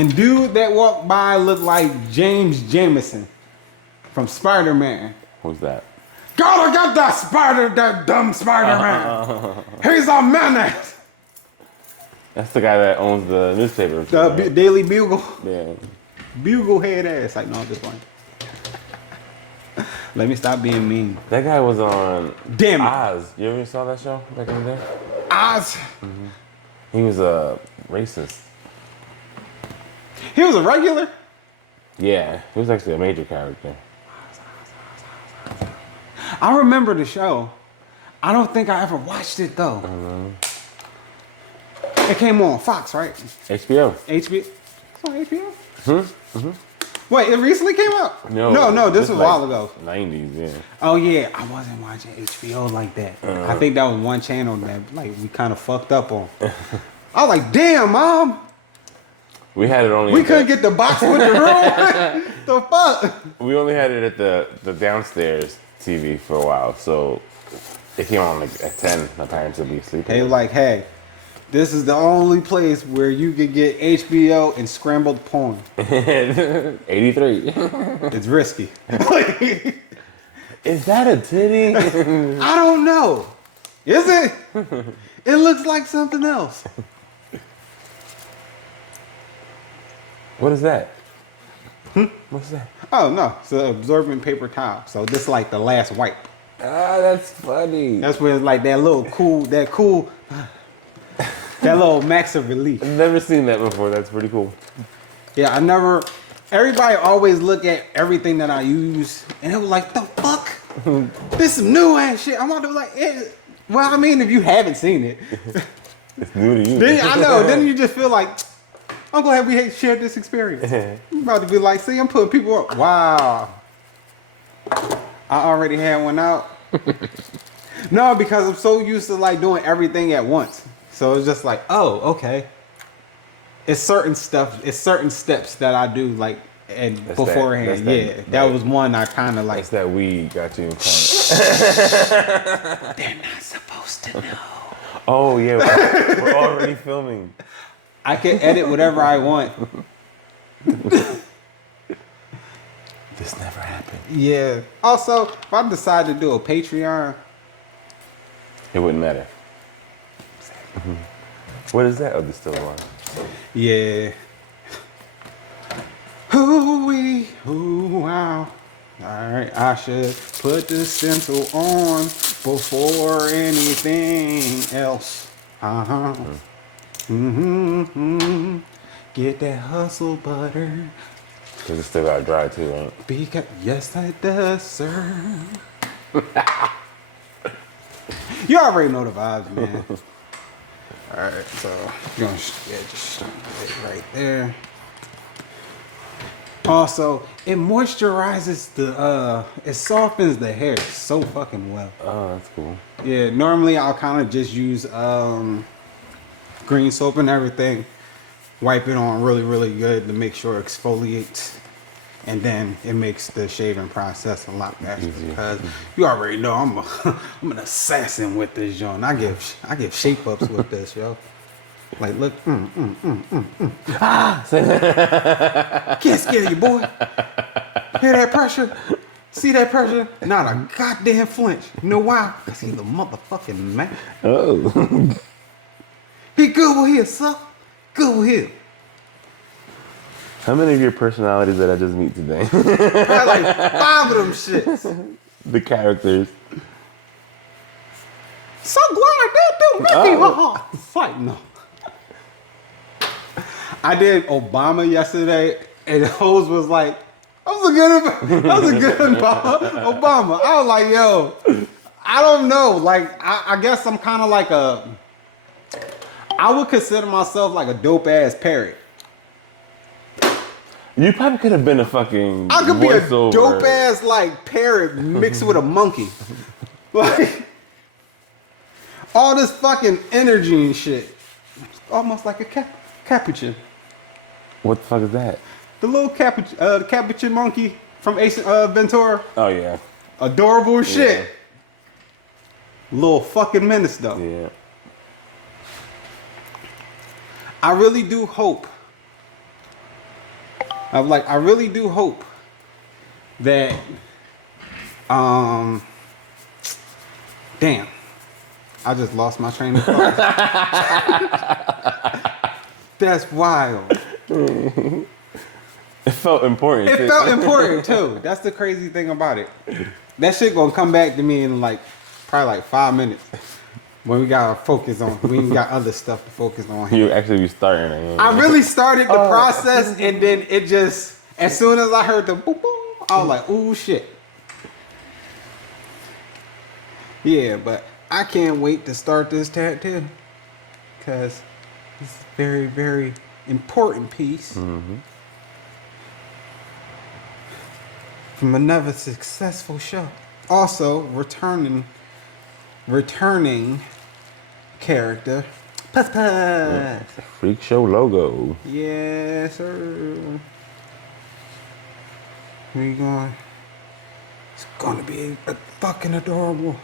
And dude that walked by looked like James Jameson from Spider-Man. Who's that? Gotta get that dumb Spider-Man. He's a menace. That's the guy that owns the newspaper. The Daily Bugle. Yeah. Bugle head ass. Like, no, just one. Let me stop being mean. That guy was on Damn it. Oz. You ever saw that show back in the day? Oz. Mm-hmm. He was a racist. He was a regular? Yeah, he was actually a major character. I remember the show. I don't think I ever watched it though. It came on Fox, right? HBO. HBO. It's on HBO? Mm-hmm. Wait, it recently came out? No, this was a while ago. 90s, yeah. Oh yeah, I wasn't watching HBO like that. I think that was one channel that like we kind of fucked up on. I was like, damn, Mom. We had it only. We couldn't get the box with the room. The fuck? We only had it at the downstairs TV for a while, so it came on like at 10. My parents would be sleeping. They were like, hey, this is the only place where you can get HBO and scrambled porn. 83. It's risky. Is that a titty? I don't know. Is it? It looks like something else. What is that? What's that? Oh no, it's an absorbent paper towel. So this is like the last wipe. Ah, that's funny. That's where it's like that little that little max of relief. I've never seen that before. That's pretty cool. Yeah, everybody always look at everything that I use and it was like, the fuck? This is new ass shit. I'm about to be like, well, I mean, if you haven't seen it. It's new to you. Then, I know, then you just feel like, I'm glad we shared this experience. I'm about to be like, see, I'm putting people up. Wow. I already had one out. No, because I'm so used to like doing everything at once. So it's just like, oh, okay. It's certain steps that I do like and beforehand. That was one I kind of like. That's that we got you. They're not supposed to know. Oh yeah, we're already filming. I can edit whatever I want. This never happened. Yeah. Also, if I decide to do a Patreon, it wouldn't matter. What is that? Oh, this still on. Yeah. Hoo-wee, hoo-wow. Alright, I should put the stencil on before anything else. Uh-huh. Mm-hmm. Get that hustle butter. Cause it still got dry too, right? Because yes, it does, sir. You already know the vibes, man. All right, so you're gonna just start it right there. Also, it moisturizes it softens the hair so fucking well. Oh, that's cool. Yeah, normally I'll kind of just use green soap and everything, wipe it on really, really good to make sure it exfoliates, and then it makes the shaving process a lot faster. Because you already know I'm an assassin with this joint. I give shape ups with this, yo. Like, look, Ah! Can't scare you, boy. Hear that pressure? See that pressure? Not a goddamn flinch. You know why? Because he's a motherfucking man. Oh. He good with here, suck. Good with here. How many of your personalities did I just meet today? I had like 5 of them shits. The characters. So glad I did do Mickey. Oh. Fight no. I did Obama yesterday, and Hose was like, "That was a good Obama." I was like, "Yo, I don't know. Like, I guess I'm kind of like I would consider myself like a dope ass parrot. You probably could have been a fucking I could be a voiceover. dope ass like parrot mixed with a monkey, like all this fucking energy and shit, almost like a capuchin." What the fuck is that? The little capuchin monkey from Ace Ventura. Oh yeah. Adorable shit. Little fucking menace though. Yeah. I really do hope I really do hope that, damn, I just lost my train of thought. That's wild. It felt important. It felt important too. That's the crazy thing about it. That shit gonna come back to me in like probably like 5 minutes when we gotta focus on. We ain't got other stuff to focus on. You actually be starting it. I really started the process, and then it just, as soon as I heard the boop boop, I was like, ooh shit. Yeah, but I can't wait to start this tattoo because it's a very, very important piece from another successful show. Also, returning character, Puss Puss. Feeakshow logo. Yes, sir. We going? It's gonna be fucking adorable.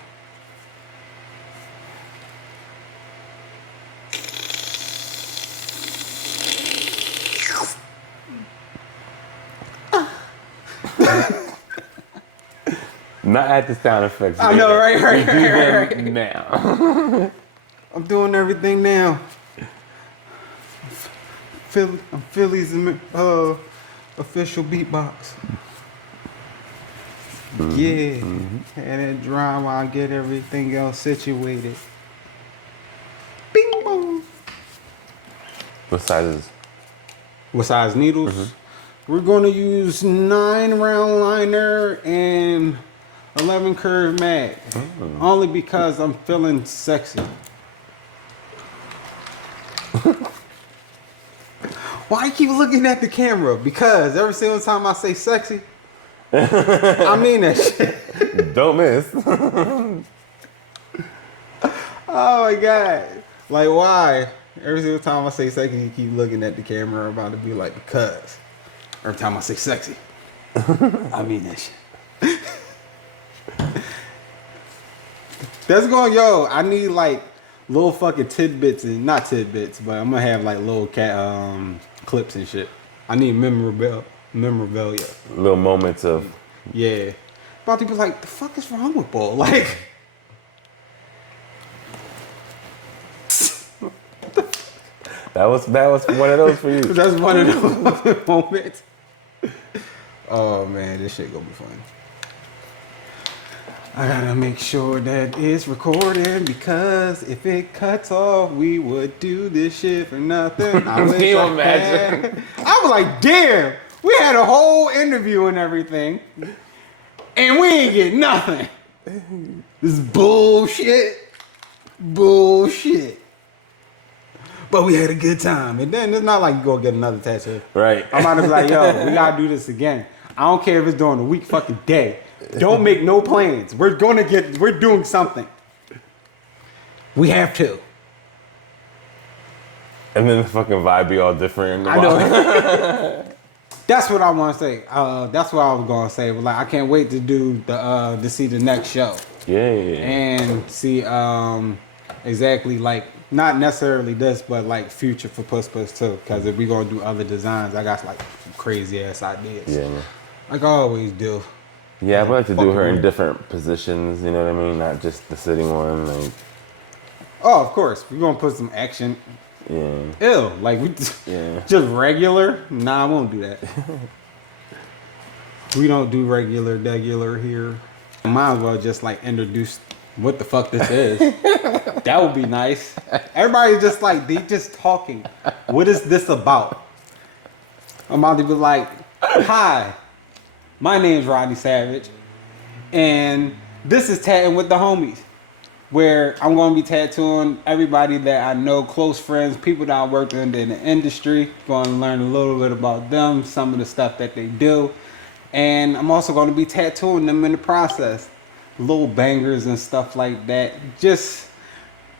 Not at the sound effects. I know, right? Now. I'm doing everything now. I'm Philly's official beatbox. Yeah, and it dry while I get everything else situated. Bing bong. What sizes? What size needles? We're gonna use 9 round liner and 11 curve mag. Only because I'm feeling sexy. Why you keep looking at the camera? Because every single time I say sexy, I mean that shit. Don't miss. Oh my God. Like why? Every single time I say sexy, you keep looking at the camera. I'm about to be like, because. Every time I say sexy, I mean that shit. That's going, yo, I need like little fucking tidbits and not tidbits, but I'm gonna have like little clips and shit. I need memorabilia. Little moments of. Yeah. About to be like, the fuck is wrong with Bull? Like. That was one of those for you. That's one of those moments. Oh man, this shit gonna be fun. I gotta make sure that it's recording because if it cuts off, we would do this shit for nothing. I wish you I imagine? I was like, damn, we had a whole interview and everything, and we ain't get nothing. This is bullshit. Bullshit. But we had a good time. And then it's not like you go get another tattoo. Right. I'm about to be like, yo, we gotta do this again. I don't care if it's during the week fucking day. Don't make no plans. We're doing something. We have to. And then the fucking vibe be all different. I know. That's what I want to say. That's what I was gonna say. But like, I can't wait to do to see the next show. Yeah. And see exactly like not necessarily this, but like future for Puss Puss too. Because if we gonna do other designs, I got like some crazy ass ideas. Yeah, man. Like I always do. Yeah, I would like to do her in different positions. You know what I mean? Not just the sitting one. Like. Oh, of course. We're gonna put some action. Yeah. Ew. Like we just regular? Nah, I won't do that. We don't do regular here. Might as well just like introduce what the fuck this is. That would be nice. Everybody just like they just talking. What is this about? I'm about to be like, hi, my name's Rodney Savage, and this is Tattin with the Homies, where I'm going to be tattooing everybody that I know, close friends, people that I worked in the industry. Going to learn a little bit about them, some of the stuff that they do, and I'm also going to be tattooing them in the process. Little bangers and stuff like that. Just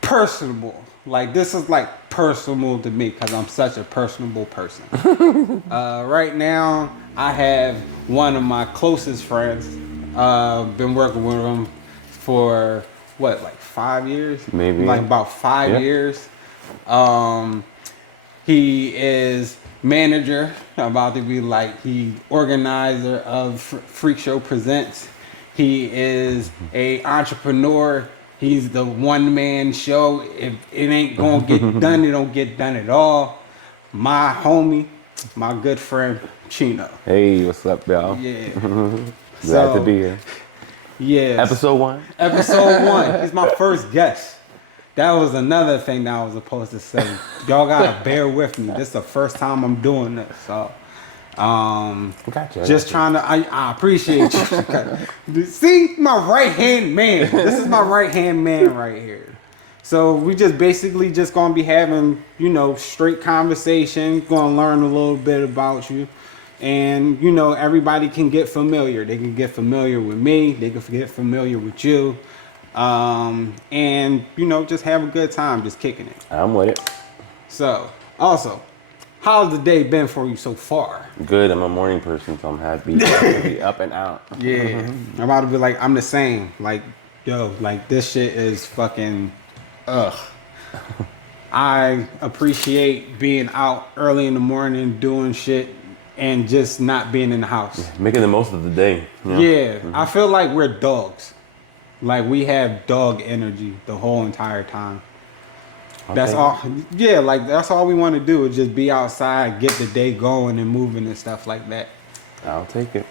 personable. Like this is like personal to me because I'm such a personable person. Right now, I have one of my closest friends. Been working with him for what, like 5 years? Maybe. Like about 5 years. He is manager. I'm about to be like he organizer of Feeakshow Presesnts. He is a entrepreneur. He's the one man show. If it ain't gonna get done, it don't get done at all. My homie, my good friend Chino. Hey, what's up, y'all? Yeah. Glad to be here. Yeah. Episode 1. Episode 1. He's my first guest. That was another thing that I was supposed to say. Y'all gotta bear with me. This is the first time I'm doing this. So Gotcha. just trying to I appreciate you. See, my right hand man. This is my right hand man right here. So we just basically just gonna be having, you know, straight conversation, gonna learn a little bit about you. And, you know, everybody can get familiar. They can get familiar with me. They can get familiar with you. And, you know, just have a good time, just kicking it. I'm with it. So, also, how's the day been for you so far? Good. I'm a morning person, so I'm happy to be up and out. Yeah. I'm about to be like, I'm the same. Like, yo, like, this shit is fucking, ugh. I appreciate being out early in the morning doing shit and just not being in the house. Making the most of the day. You know? Yeah, I feel like we're dogs. Like we have dog energy the whole entire time. That's all. Yeah, like that's all we want to do is just be outside, get the day going and moving and stuff like that. I'll take it.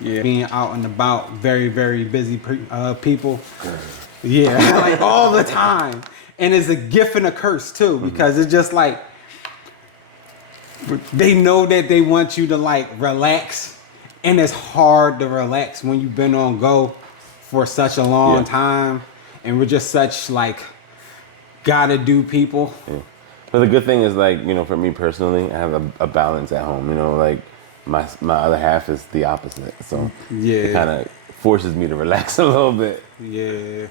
Yeah, being out and about, very, very busy people. Yeah, like all the time. And it's a gift and a curse too, because it's just like, they know that they want you to like relax, and it's hard to relax when you've been on go for such a long time, and we're just such like gotta do people. Yeah. But the good thing is, like, you know, for me personally, I have a balance at home. You know, like my other half is the opposite, so it kind of forces me to relax a little bit. Yeah.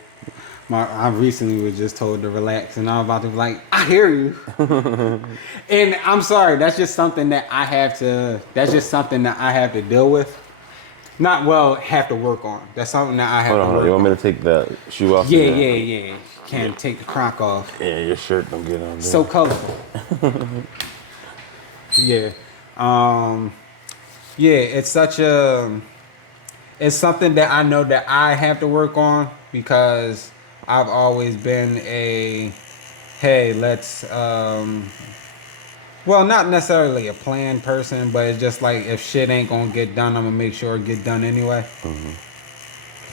I recently was just told to relax, and I'm about to be like, I hear you. And I'm sorry, that's just something that I have to deal with. Not, well, have to work on. That's something that I have to work on. You want me to take the shoe off? Yeah. Can't take the crock off. Yeah, your shirt don't get on there. So colorful. Yeah. Yeah, it's something that I know that I have to work on, because I've always been hey, let's, well, not necessarily a planned person, but it's just like, if shit ain't gonna get done, I'm gonna make sure it get done anyway.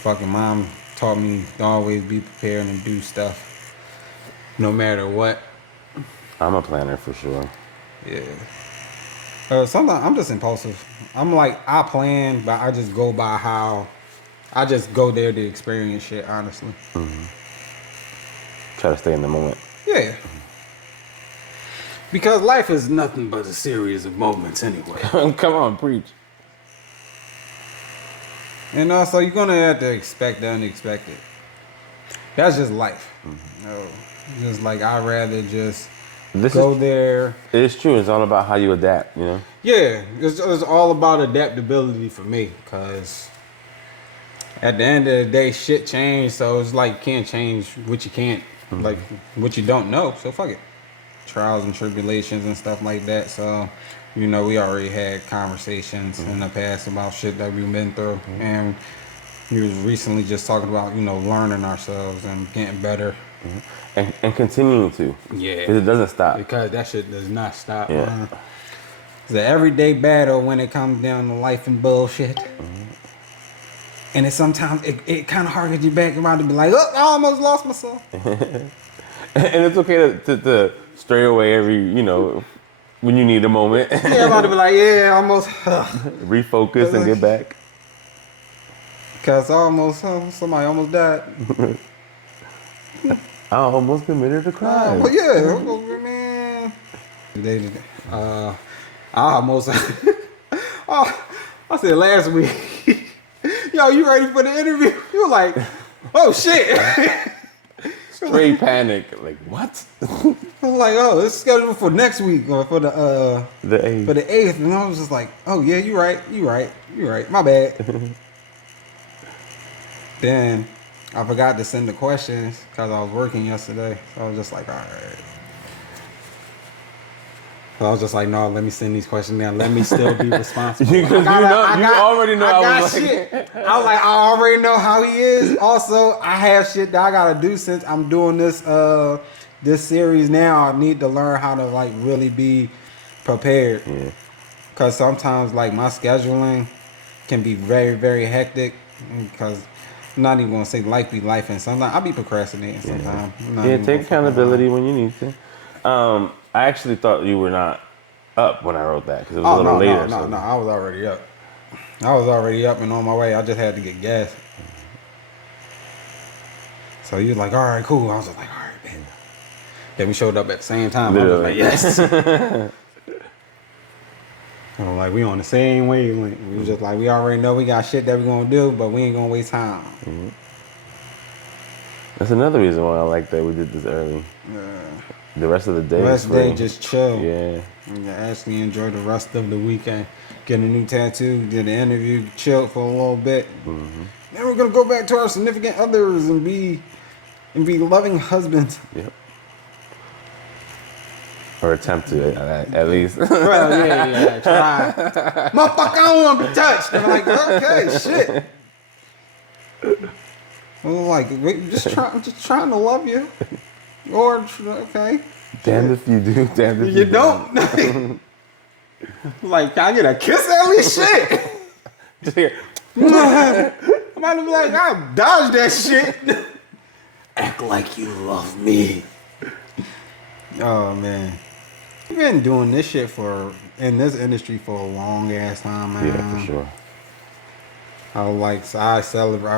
Fucking mom taught me to always be prepared and do stuff, no matter what. I'm a planner for sure. Yeah. Sometimes I'm just impulsive. I'm like, I plan, but I just go by how, I just go there to experience shit, honestly. Try to stay in the moment. Yeah. Because life is nothing but a series of moments anyway. Come on, preach. And also, you're going to have to expect the unexpected. That's just life. No, just like, I'd rather just go there. It's true. It's all about how you adapt, you know? Yeah. It's all about adaptability for me. Because at the end of the day, shit changed. So it's like, you can't change what you can't. Like, what you don't know. So fuck it. Trials and tribulations and stuff like that. So, you know, we already had conversations in the past about shit that we've been through. And we was recently just talking about, you know, learning ourselves and getting better. And continuing to. Yeah. Because it doesn't stop. Because that shit does not stop. Yeah. It's an everyday battle when it comes down to life and bullshit. And it sometimes, it kind of harkens you back around to be like, oh, I almost lost myself. And it's okay to stray away every, you know, when you need a moment. Yeah, I'm about to be like, yeah, almost. Refocus and get back. Because somebody almost died. I almost committed a crime. Well, yeah, man. I almost, I said last week, yo, you ready for the interview? You were like, oh shit. Straight panic. Like, what? I was like, oh, it's scheduled for next week or for the 8th. For the 8th. And I was just like, oh yeah, you right. My bad. Then I forgot to send the questions because I was working yesterday. So I was just like, all right. So I was just like, no, let me send these questions down. Let me still be responsible. You already know. I got shit. I was like, I already know how he is. Also, I have shit that I gotta do since I'm doing this this series now. I need to learn how to like really be prepared. Yeah. Cause sometimes like my scheduling can be very, very hectic. Because I'm not even gonna say life be life, and sometimes I'll be procrastinating sometimes. Yeah, take accountability when you need to. I actually thought you were not up when I wrote that because it was a little later. No, I was already up. I was already up and on my way. I just had to get gas. So you was like, all right, cool. I was like, all right, man. Then we showed up at the same time. Literally. I was like, yes. So like we on the same wavelength. We was just like, we already know we got shit that we gonna do, but we ain't gonna waste time. Mm-hmm. That's another reason why I like that we did this early. The rest of the day. The rest of the day, just chill. Yeah. Actually enjoy the rest of the weekend. Get a new tattoo, did an interview, chilled for a little bit. Mm-hmm. Then we're gonna go back to our significant others and be loving husbands. Yep. Or attempt to, at least. Well, yeah, try. Motherfucker, I don't want to be touched. And I'm like, okay, shit. I'm like, just trying to love you. Or, okay. Damned if you do, damned if you don't. Like, can I get a kiss at least? Shit. Just here. I'm about to be like, I'll dodge that shit. Act like you love me. Oh, man. We've been doing this shit in this industry for a long ass time, man. Yeah, for sure. I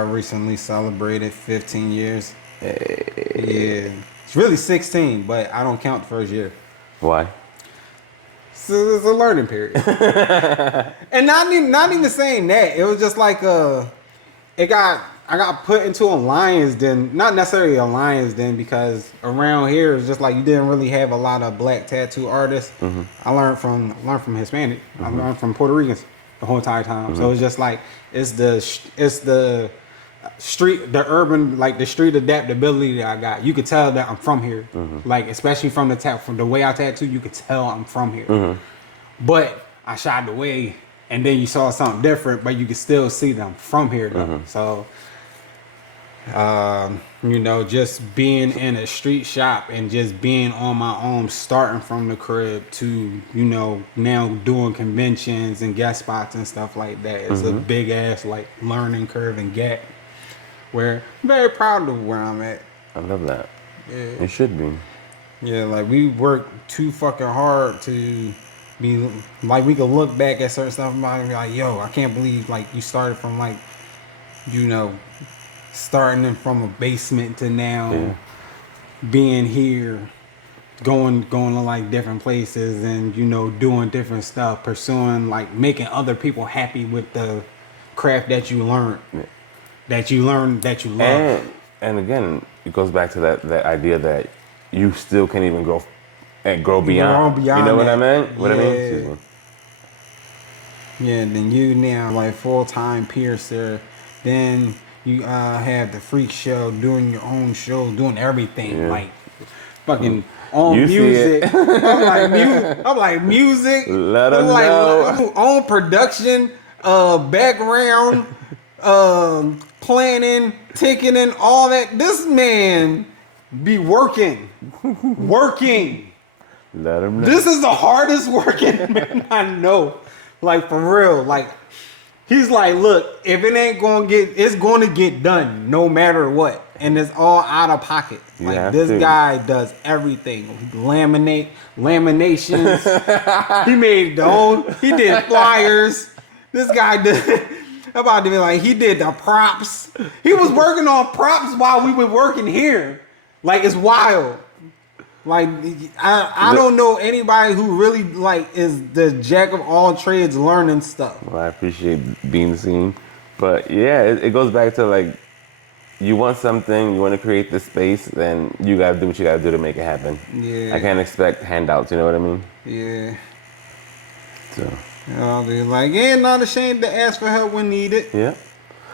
recently celebrated 15 years. Hey. Yeah. It's really 16, but I don't count the first year. Why? So it's a learning period. And not even saying that. It was just like I got put into a lion's den, not necessarily a lion's den, because around here it's just like you didn't really have a lot of black tattoo artists. Mm-hmm. I learned from Hispanic. Mm-hmm. I learned from Puerto Ricans the whole entire time. Mm-hmm. So it's just like it's the street, the urban, like the street adaptability that I got. You could tell that I'm from here. Mm-hmm. Like especially from the way I tattoo, you could tell I'm from here. Mm-hmm. But I shied away, and then you saw something different, but you could still see them from here though. Mm-hmm. So. Just being in a street shop and just being on my own, starting from the crib to, now doing conventions and guest spots and stuff like that. It's a big ass like learning curve and gap where I'm very proud of where I'm at. I love that. Yeah. It should be. Yeah, like we work too fucking hard to be like, we could look back at certain stuff and be like, yo, I can't believe like you started from like, starting from a basement to now being here, going to like different places and doing different stuff, pursuing like making other people happy with the craft that you learned, that you love. And again, it goes back to that idea that you still can even grow beyond. You know what I mean? What I mean? Excuse me. Yeah, and then you now like full-time piercer, then you have the freak show, doing your own show, doing everything, like fucking on music. I'm like music. Let them know. On production, background, planning, ticketing, all that. This man be working. Let him know. This is the hardest working man I know. Like for real, like. He's like, look, if it ain't it's going to get done no matter what. And it's all out of pocket. Like this guy does everything. Laminations. He did flyers. This guy did, I'm about to be like, he did the props. He was working on props while we were working here. Like it's wild. Like I don't know anybody who really like is the jack of all trades learning stuff. Well, I appreciate being seen, but yeah, it goes back to like you want something, you want to create this space, then you gotta do what you gotta do to make it happen. Yeah, I can't expect handouts. You know what I mean? Yeah. So. They're like, not ashamed to ask for help when needed. Yeah.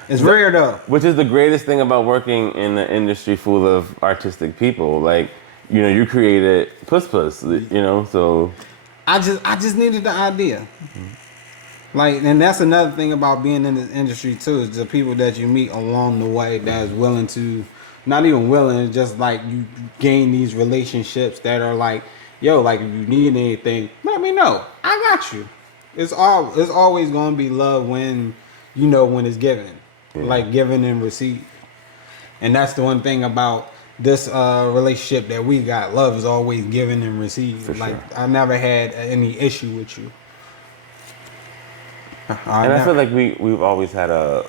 It's rare though. Which is the greatest thing about working in an industry full of artistic people, like. You created Puss Puss, so... I just needed the idea. Like, and that's another thing about being in this industry too, is the people that you meet along the way that's willing to, not even willing, just like you gain these relationships that are like, yo, like if you need anything, let me know. I got you. It's always gonna be love when when it's given. Like giving and receive. And that's the one thing about this relationship that we got. Love is always given and received. For like sure. I never had any issue with you. I feel like we've always had a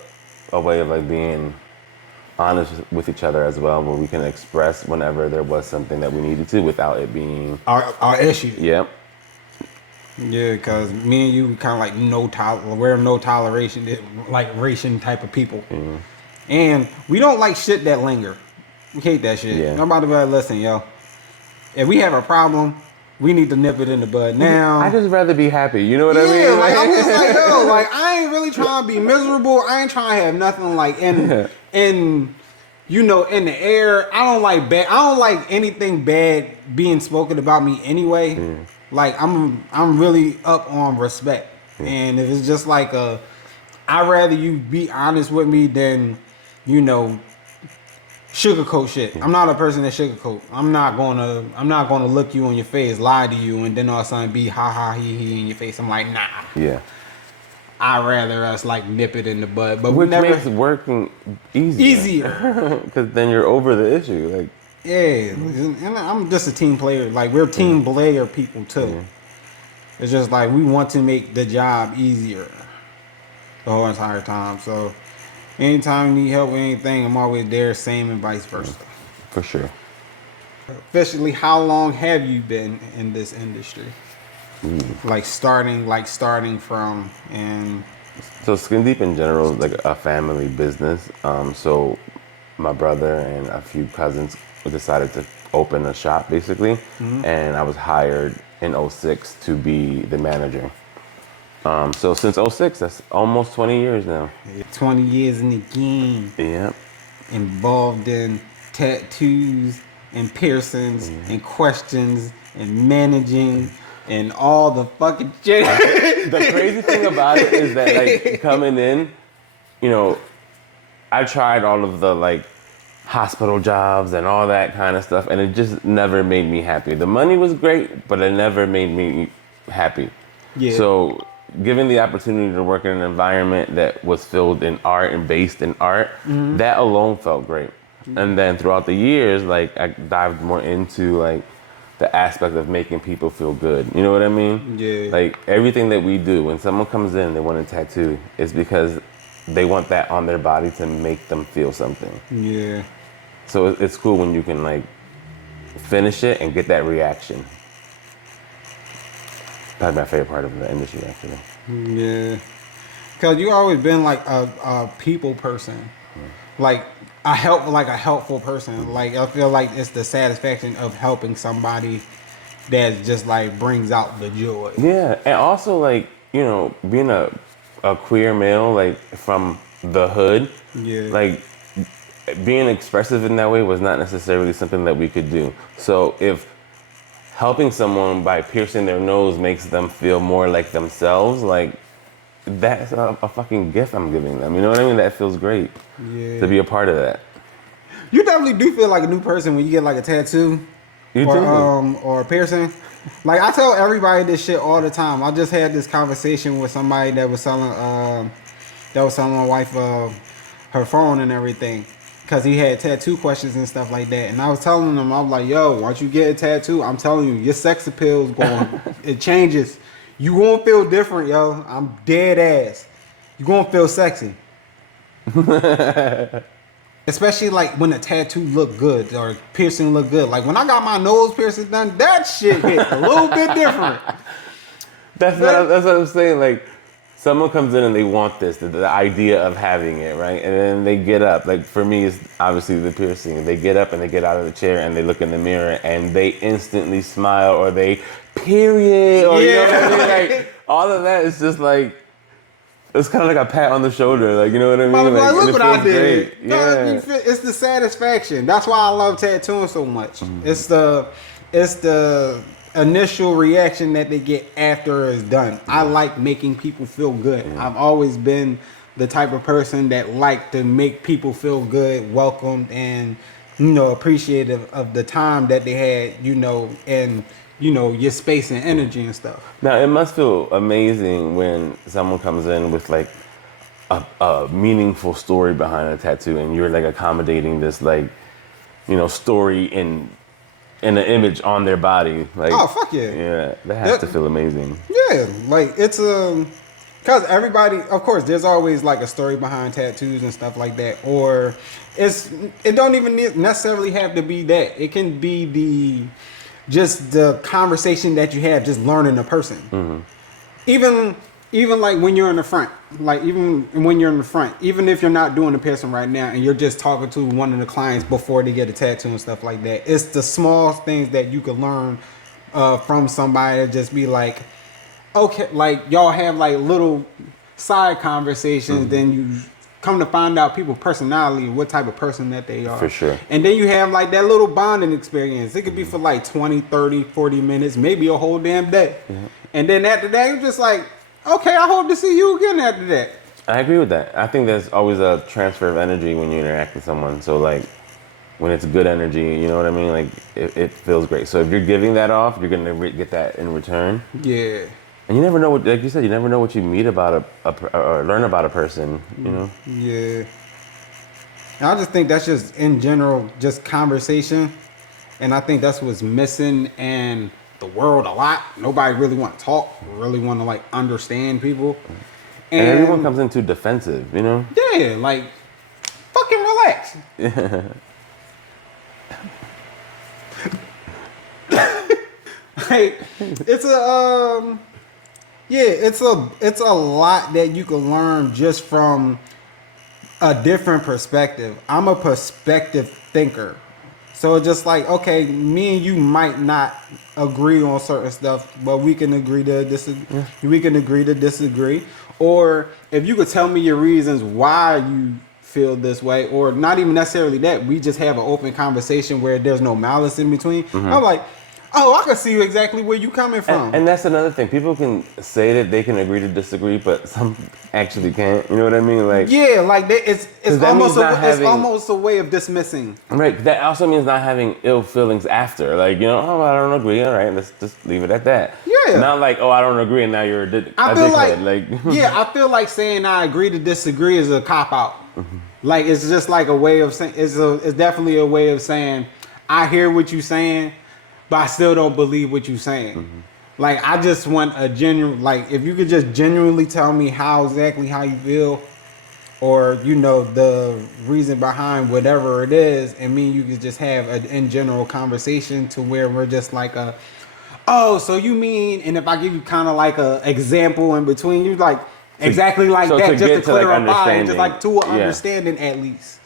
way of like being honest with each other as well, where we can express whenever there was something that we needed to without it being our issue. Yep. Yeah, because me and you kind of like we're no toleration, like ration type of people. Mm-hmm. And we don't like shit that linger. We hate that shit. Yeah. I'm about to be like, listen, yo, if we have a problem, we need to nip it in the bud now. I just rather be happy. You know what I mean? Yeah, like I'm just like, yo, like I ain't really trying to be miserable. I ain't trying to have nothing like in the air. I don't like anything bad being spoken about me anyway. Mm. Like I'm really up on respect. Mm. And if it's just like I'd rather you be honest with me than, sugarcoat shit. I'm not a person that sugarcoat. I'm not gonna look you in your face, lie to you, and then all of a sudden be ha ha he in your face. I'm like, nah. Yeah. I'd rather us like nip it in the bud, but which makes working easier. Because then you're over the issue. Like, yeah, and I'm just a team player. Like we're team player people too. Yeah. It's just like we want to make the job easier the whole entire time. So. Anytime you need help with anything, I'm always there, same and vice versa. For sure. Officially, how long have you been in this industry? Like starting from and... So Skin Deep in general is like a family business. So my brother and a few cousins decided to open a shop basically. Mm-hmm. And I was hired in 2006 to be the manager. So since 2006, that's almost 20 years now. 20 years in the game. Yep. Involved in tattoos and piercings and questions and managing and all the fucking shit. The crazy thing about it is that like coming in, I tried all of the like hospital jobs and all that kind of stuff, and it just never made me happy. The money was great, but it never made me happy. Yeah. So given the opportunity to work in an environment that was filled in art and based in art, that alone felt great. Mm-hmm. And then throughout the years, like I dived more into like the aspect of making people feel good. You know what I mean? Yeah. Like everything that we do, when someone comes in and they want a tattoo, it's because they want that on their body to make them feel something. Yeah. So it's cool when you can like finish it and get that reaction. That's my favorite part of the industry, actually. Yeah, cause you always been like a people person, like a helpful person. Like I feel like it's the satisfaction of helping somebody that just like brings out the joy. Yeah, and also like being a queer male like from the hood. Yeah, like being expressive in that way was not necessarily something that we could do. So if helping someone by piercing their nose makes them feel more like themselves, like that's a fucking gift I'm giving them. You know what I mean? That feels great. Yeah. To be a part of that. You definitely do feel like a new person when you get like a tattoo or a piercing. Like I tell everybody this shit all the time. I just had this conversation with somebody that was selling my wife her phone and everything. Because he had tattoo questions and stuff like that. And I was telling him, I was like, yo, once you get a tattoo, I'm telling you, your sex appeal is going, it changes. You gonna feel different, yo. I'm dead ass. You gonna feel sexy. Especially like when a tattoo look good or piercing look good. Like when I got my nose piercing done, that shit hit a little bit different. That's what I'm saying. Like, someone comes in and they want this, the idea of having it, right? And then they get up. Like for me, it's obviously the piercing. They get up and they get out of the chair and they look in the mirror and they instantly smile or they period. Or, you know what I mean? Like all of that is just like, it's kind of like a pat on the shoulder. Like, you know what I mean? Like look what I did. Yeah. It's the satisfaction. That's why I love tattooing so much. Mm-hmm. It's the initial reaction that they get after it's done. I like making people feel good. I've always been the type of person that like to make people feel good, welcomed, and appreciative of the time that they had, and your space and energy and stuff. Now it must feel amazing when someone comes in with like a meaningful story behind a tattoo, and you're like accommodating this like story in an image on their body. Like, oh fuck yeah, yeah, that has to feel amazing. Yeah, like it's because everybody, of course, there's always like a story behind tattoos and stuff like that, or it don't even necessarily have to be that. It can be just the conversation that you have, just learning a person. Mm-hmm. Even like when you're in the front, even if you're not doing the piercing right now and you're just talking to one of the clients before they get a tattoo and stuff like that, it's the small things that you can learn from somebody to just be like, okay, like y'all have like little side conversations, then you come to find out people's personality, what type of person that they are. For sure. And then you have like that little bonding experience. It could be for like 20, 30, 40 minutes, maybe a whole damn day. And then after that, you're just like, okay, I hope to see you again after that. I agree with that. I think there's always a transfer of energy when you interact with someone. So like when it's good energy, you know what I mean? Like it feels great. So if you're giving that off, you're going to get that in return. Yeah. And you never know what, like you said, you never know what you meet about or learn about a person, Yeah. And I just think that's just in general, just conversation. And I think that's what's missing in the world a lot. Nobody really want to talk, really want to like understand people. And everyone comes in too defensive, Yeah, like fucking relax. Like it's it's a lot that you can learn just from a different perspective. I'm a perspective thinker. So it's just like, okay, me and you might not agree on certain stuff, but we can agree to disagree. Yeah. We can agree to disagree. Or if you could tell me your reasons why you feel this way, or not even necessarily that, we just have an open conversation where there's no malice in between. I'm like, oh, I can see exactly where you coming from. And that's another thing. People can say that they can agree to disagree, but some actually can't. You know what I mean? Like, yeah, like it's almost a way of dismissing. Right. That also means not having ill feelings after. Like, oh, I don't agree. All right, let's just leave it at that. Yeah. Not like, oh, I don't agree, and now you're a dickhead. I feel like saying I agree to disagree is a cop out. Like it's just like a way of saying it's definitely a way of saying I hear what you're saying, but I still don't believe what you're saying. Like, I just want a genuine, like, if you could just genuinely tell me exactly how you feel, or, the reason behind whatever it is, and me and you could just have an in general conversation to where we're just like oh, so you mean, and if I give you kind of like a example in between, you like, exactly like so that, just to clarify, just like to an understanding at least.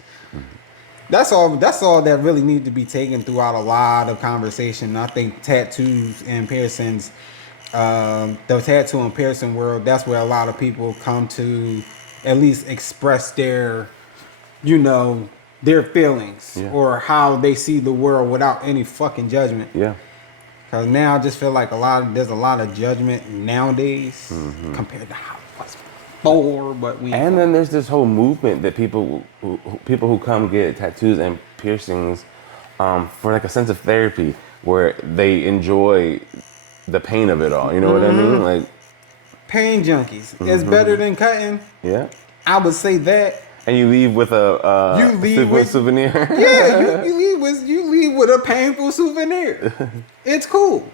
That's all that really needs to be taken throughout a lot of conversation. I think tattoos and piercings, the tattoo and piercing world, that's where a lot of people come to at least express their, their feelings or how they see the world without any fucking judgment. Yeah. Because now I just feel like there's a lot of judgment nowadays compared to how it was before. And then there's this whole movement that people who come get tattoos and piercings for like a sense of therapy, where they enjoy the pain of it all. You know what I mean? Like, pain junkies. It's better than cutting. Yeah. I would say that. And you leave with a souvenir. Yeah, you leave with a painful souvenir. It's cool.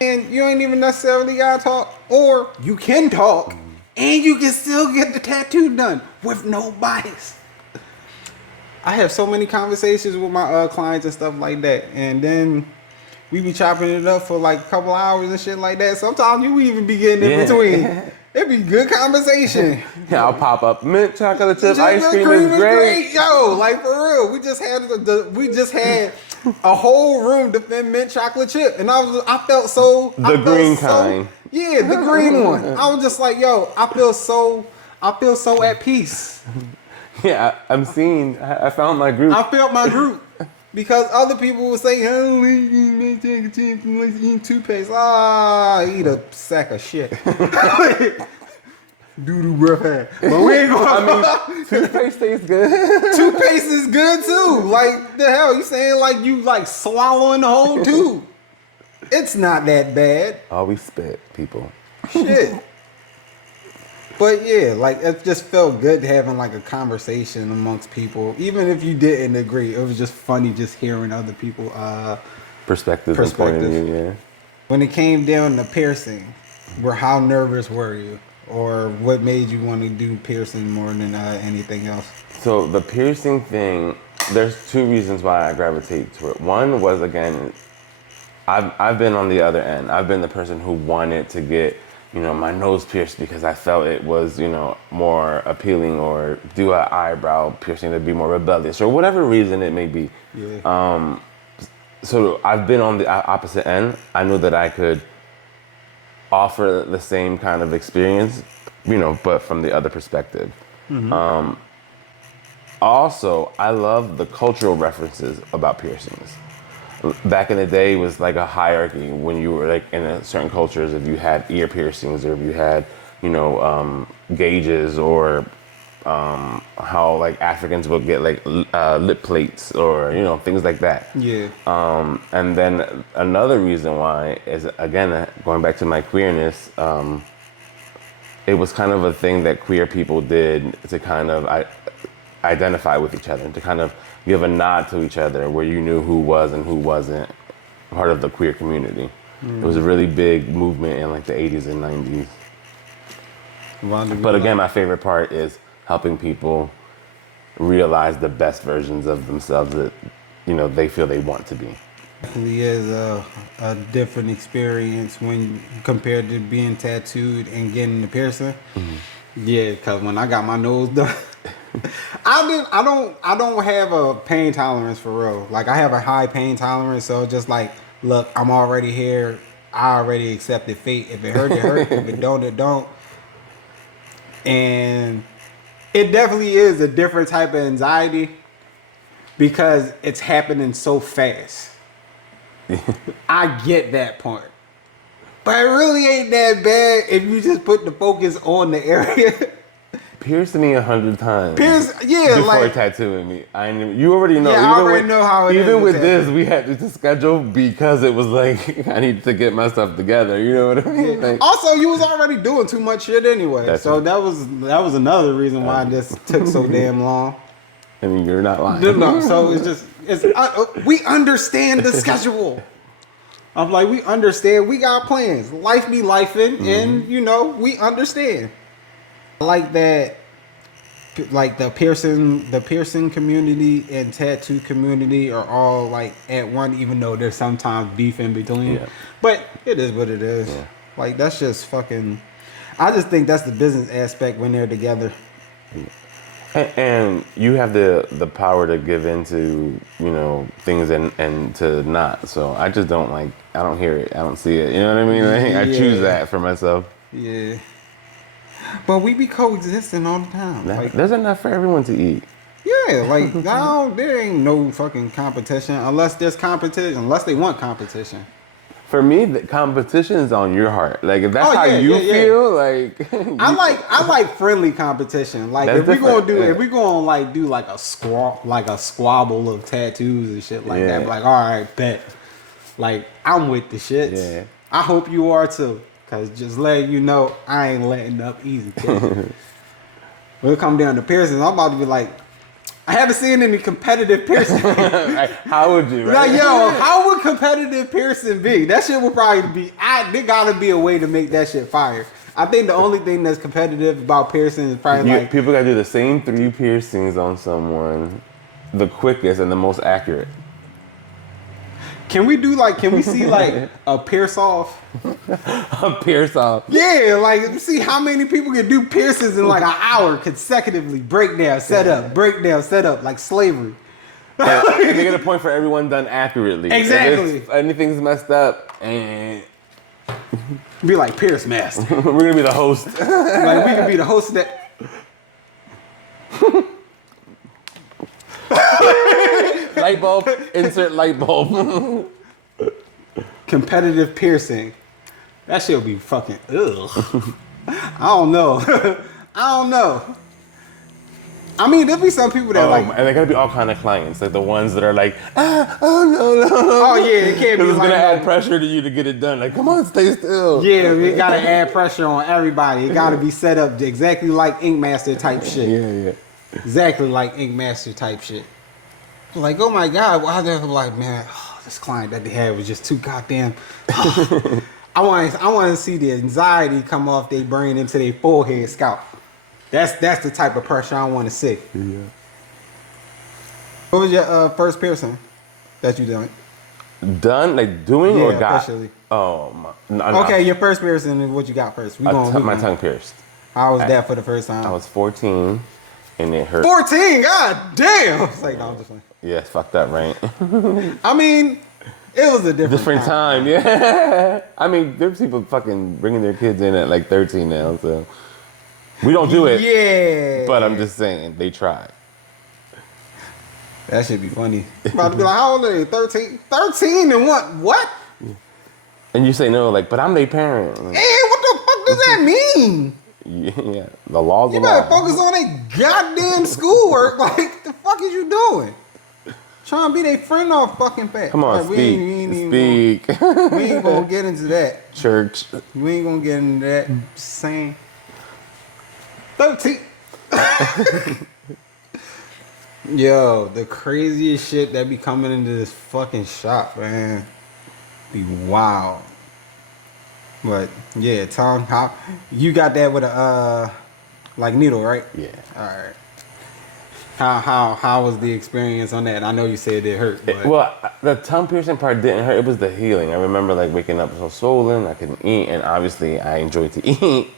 And you ain't even necessarily gotta talk, or you can talk and you can still get the tattoo done with no bias. I have so many conversations with my clients and stuff like that, and then we be chopping it up for like a couple hours and shit like that. Sometimes you even be getting in between. It'd be good conversation. Yeah, I'll pop up mint chocolate chip ice cream is great. Yo, like for real, we just had a whole room to mint chocolate chip, and I felt so the green kind. Yeah, the green one. I was just like, yo, I feel so at peace. Yeah, I'm seeing. I found my group. I felt my group. Because other people will say, oh, eating toothpaste. Ah, eat a sack of shit. Doo-doo rough hair. But we ain't gonna... I mean, toothpaste tastes good. Toothpaste is good too. Like, the hell, you saying like you like swallowing the whole tube. It's not that bad. Always spit, people. Shit. But yeah, like it just felt good having like a conversation amongst people. Even if you didn't agree, it was just funny just hearing other people perspectives. And point of view, yeah. When it came down to piercing, how nervous were you? Or what made you want to do piercing more than anything else? So the piercing thing, there's two reasons why I gravitate to it. One was, again, I've been on the other end. I've been the person who wanted to get, my nose pierced because I felt it was, more appealing, or do an eyebrow piercing to be more rebellious, or whatever reason it may be. Yeah. So I've been on the opposite end. I knew that I could offer the same kind of experience, but from the other perspective. Mm-hmm. Also, I love the cultural references about piercings. Back in the day, it was like a hierarchy when you were like in certain cultures. If you had ear piercings, or if you had, gauges, or how like Africans would get like lip plates, or things like that. Yeah. And then another reason why is, again, going back to my queerness. It was kind of a thing that queer people did to kind of identify with each other, to kind of give a nod to each other, where you knew who was and who wasn't part of the queer community. It was a really big movement in like the 80s and 90s. But again, my favorite part is helping people realize the best versions of themselves that, they feel they want to be. It is a different experience when compared to being tattooed and getting the piercing. Mm-hmm. Yeah, because when I got my nose done, I don't have a pain tolerance for real. Like, I have a high pain tolerance, so just like, look, I'm already here. I already accepted fate. If it hurt, it hurt. If it don't, it don't. And it definitely is a different type of anxiety because it's happening so fast. I get that part. But it really ain't that bad if you just put the focus on the area. Pierce me 100 times. Yeah, before tattooing me. You already know. Yeah, I already know how it is. Even with this, we had to schedule because it was like, I need to get myself together. You know what I mean? Like, also, you was already doing too much shit anyway. So it. that was another reason why this took so damn long. I mean, you're not lying. No, so we understand the schedule. I'm like, we understand. We got plans. Life be lifing, and we understand. I like that, like the piercing community and tattoo community are all like at one, even though there's sometimes beef in between. Yeah. But it is what it is. Yeah. Like, that's just fucking. I just think that's the business aspect when they're together. And you have the power to give into things and to not. So I just don't I don't hear it. I don't see it. You know what I mean? I choose that for myself. Yeah. But we be coexisting all the time. There's enough for everyone to eat. Yeah, like, no, there ain't no fucking competition unless there's competition, unless they want competition. For me, the competition is on your heart. Like, if that's how you feel, like I like friendly competition. Like, if we gonna do like a squabble of tattoos and shit like that, like, all right, bet. Like, I'm with the shits. Yeah. I hope you are too. Cause just letting you know, I ain't letting up easy. When it come down to piercings, I'm about to be like, I haven't seen any competitive piercing. How would you? Right? Like, yo, how would competitive piercing be? That shit would probably be. There gotta be a way to make that shit fire. I think the only thing that's competitive about piercing is probably people gotta do the same 3 piercings on someone, the quickest and the most accurate. Can we see like a pierce off? A pierce off. Yeah, like, see how many people can do piercings in like an hour consecutively. Breakdown, set up, like slavery. And they get a point for everyone done accurately. Exactly. If anything's messed up, and be like Pierce Master. We're gonna be the host. Like, we can be the host of that. light bulb, insert light bulb. Competitive piercing. That shit would be fucking ugh. I don't know. I don't know. I mean, there'll be some people that like, and they gotta be all kind of clients, like the ones that are like, no. Oh yeah, it can't be. It's like gonna add pressure to you to get it done. Like, come on, stay still. Yeah, we gotta add pressure on everybody. It gotta be set up exactly like Ink Master type shit. Yeah. Exactly like Ink Master type shit. Like, oh my god, why they're like, man, this client that they had was just too goddamn. I want to see the anxiety come off their brain into their forehead scalp. That's the type of pressure I want to see. Yeah. What was your first piercing that you done? Done? Like doing or got? Officially. Oh my. No. Okay, your first piercing is what you got first. My tongue pierced. How was that for the first time? I was 14 and it hurt. 14? God damn! It's like, no, I'm just playing. Yeah, it's fucked up, right? I mean, it was a different time. Yeah. I mean, there's people fucking bringing their kids in at like 13 now, so. We don't do it. Yeah. But I'm just saying, they tried. That should be funny. About to be like, how old are they? 13? 13 and what? What? Yeah. And you say no, like, but I'm their parent. Like, hey, what the fuck does that mean? Yeah, the law's you the law. better focus on their goddamn schoolwork. Like, the fuck is you doing? Trying to be their friend off fucking fat. Come on, like, speak. We ain't gonna get into that. Church. We ain't gonna get into that. Same. 13. Yo, the craziest shit that be coming into this fucking shop, man. Be wild. But yeah, Tom, how you got that with a like needle, right? Yeah. All right. How was the experience on that? I know you said it hurt. But Well, the tongue piercing part didn't hurt. It was the healing. I remember like waking up so swollen, I couldn't eat, and obviously I enjoyed to eat.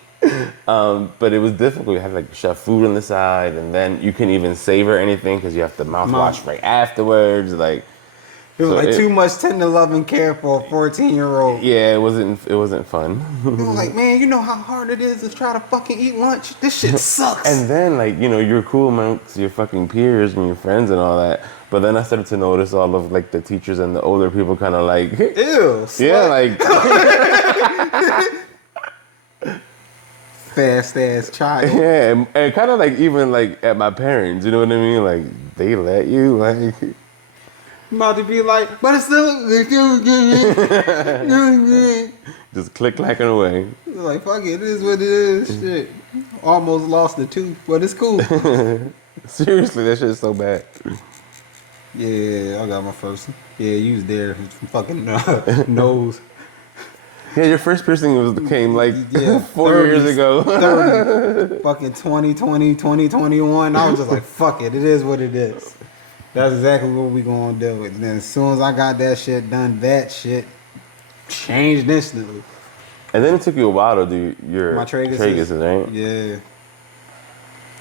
But it was difficult. You had to like shove food on the side, and then you couldn't even savor anything because you have to mouthwash right afterwards. Like it was too much tender love and care for a 14-year-old. Yeah, it wasn't fun. It was like, man, you know how hard it is to try to fucking eat lunch? This shit sucks. And then like, you're cool amongst your fucking peers and your friends and all that. But then I started to notice all of like the teachers and the older people kind of like, ew. Yeah, like fast ass child. Yeah, and kind of like even like at my parents, you know what I mean? Like they let you like. I'm about to be like, but it's still just click-clacking away. Like fuck it is what it is. Shit, almost lost the tooth, but it's cool. Seriously, that shit is so bad. Yeah, I got my first. Yeah, you was there, fucking nose. Yeah, your first piercing came like 4 years ago. 30, fucking 2020, 2021. I was just like, fuck it is what it is. That's exactly what we gonna do. And then as soon as I got that shit done, that shit changed instantly. And then it took you a while to do your my tragus, right? Yeah.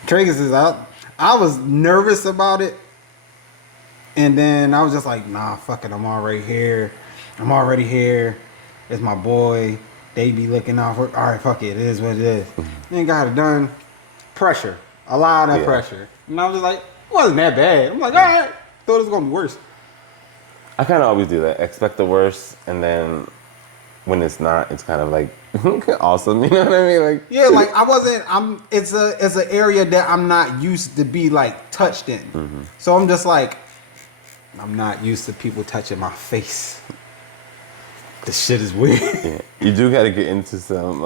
Tragus is out. I was nervous about it. And then I was just like, nah, fuck it. I'm already here. It's my boy. They be looking out for. All right, fuck it. It is what it is. Then got it done. Pressure. A lot of pressure. And I was just like, it wasn't that bad. I'm like, all right. Thought it was going to be worse. I kind of always do that. Expect the worst. And then when it's not, it's kind of like awesome. You know what I mean? Like, yeah, like it's an area that I'm not used to be like touched in. Mm-hmm. So I'm just like, I'm not used to people touching my face. This shit is weird. Yeah. You do got to get into some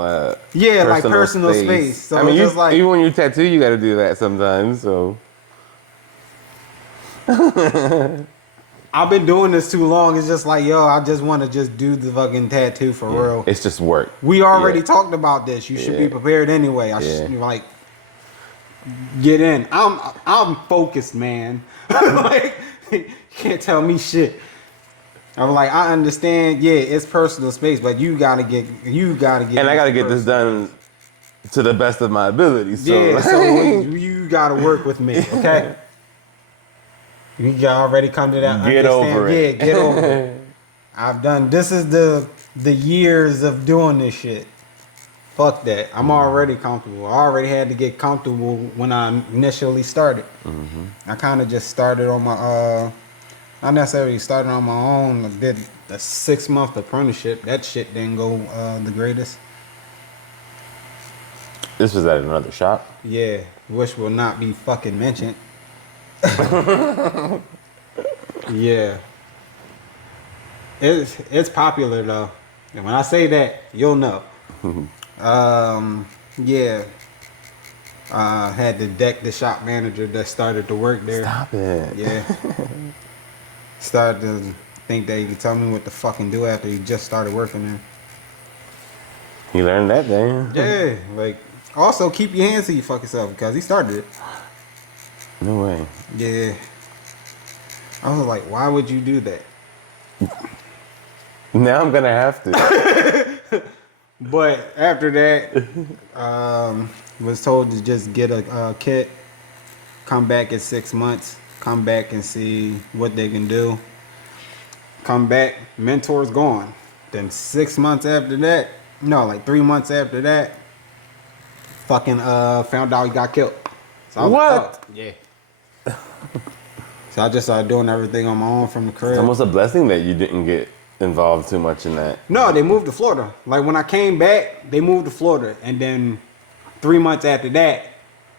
personal space. So I mean, just like, even when you tattoo, you got to do that sometimes. So I've been doing this too long. It's just like, yo, I just want to just do the fucking tattoo for real. It's just work. We already talked about this. You should be prepared anyway. I should like get in. I'm focused, man. Like, you can't tell me shit. I'm like, I understand. Yeah, it's personal space, but you gotta get. And I gotta get this done to the best of my ability. So. Yeah, so you gotta work with me, okay? You already come to that. Get over it. Yeah, get over it. I've done. This is the years of doing this shit. Fuck that. I'm already comfortable. I already had to get comfortable when I initially started. Mm-hmm. I kind of just started on my I necessarily started on my own. I did a 6-month apprenticeship. That shit didn't go the greatest. This was at another shop? Yeah, which will not be fucking mentioned. Yeah. It's popular though. And when I say that, you'll know. Yeah. Had to deck the shop manager that started to work there. Stop it. Yeah. Started to think that he could tell me what to fucking do after he just started working there. He learned that thing. Yeah, like also keep your hands to you fuck yourself because he started it. No way. Yeah. I was like, why would you do that? Now I'm gonna have to. But after that, was told to just get a kit, come back in 6 months, come back and see what they can do. Come back, mentor's gone. Then 6 months after that, no, like 3 months after that, fucking found out he got killed. So I was What? Like, oh, yeah. So I just started doing everything on my own from the crib. It's almost a blessing that you didn't get involved too much in that. No, they moved to Florida. Like when I came back, they moved to Florida, and then 3 months after that,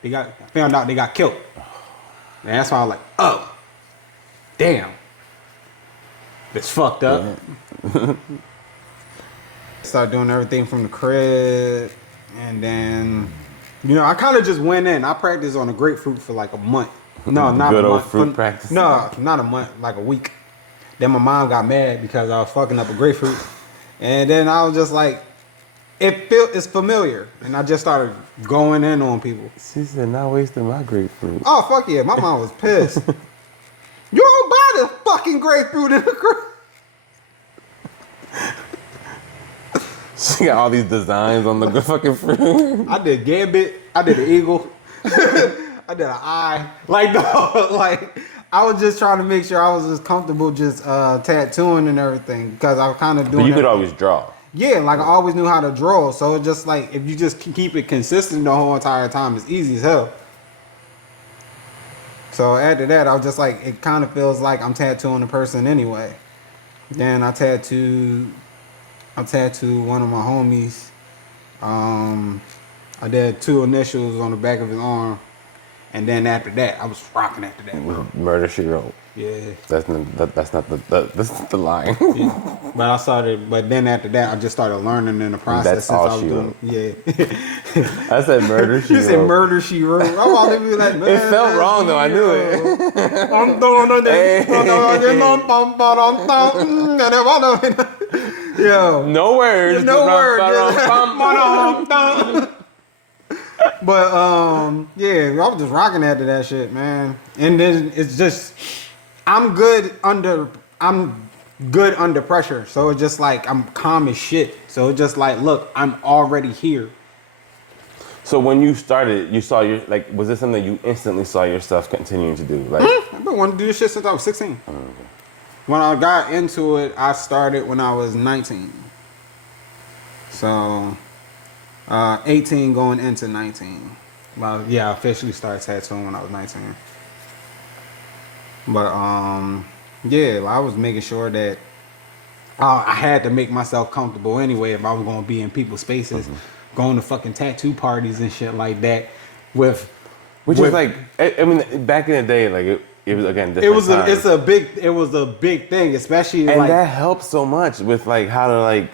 they found out they got killed. And that's why I was like, oh, damn, it's fucked up. Yeah. Started doing everything from the crib, and then I kind of just went in. I practiced on a grapefruit for like a month. No, not good a old month. fruit practice. No, not a month, like a week. Then my mom got mad because I was fucking up a grapefruit. And then I was just like, it's familiar. And I just started going in on people. She said, not wasting my grapefruit. Oh, fuck yeah. My mom was pissed. You don't buy the fucking grapefruit in the crib. She got all these designs on the fucking fruit. I did gambit. I did an eagle. I did an eye. Like, no, like... I was just trying to make sure I was just comfortable just tattooing and everything because I was kind of doing. But you could always draw. Yeah, like I always knew how to draw. So it's just like if you just keep it consistent the whole entire time, it's easy as hell. So after that, I was just like, it kind of feels like I'm tattooing a person anyway. Then I tattooed one of my homies. I did 2 initials on the back of his arm. And then after that, I was rocking after that. Murder, She Wrote. Yeah. That's not the line. Yeah. But then after that, I just started learning in the process. That's all I was she doing. wrote. Yeah. I said Murder, She Wrote. You said Murder, She Wrote. I want to be like, man, it felt wrong though. I knew it. I'm doing it. Yo. No words. No words. But yeah, I was just rocking after that shit, man. And then it's just I'm good under pressure. So it's just like I'm calm as shit. So it's just like, look, I'm already here. So when you started, you saw was this something you instantly saw yourself continuing to do? Like I've been wanting to do this shit since I was 16. Okay. When I got into it, I started when I was 19. So 18 going into 19. Well, yeah, I officially started tattooing when I was 19. But yeah, I was making sure that I had to make myself comfortable anyway if I was going to be in people's spaces, going to fucking tattoo parties and shit like that. Which is like, I mean, back in the day, like it was again. It was a big thing, especially and like, that helps so much with like how to like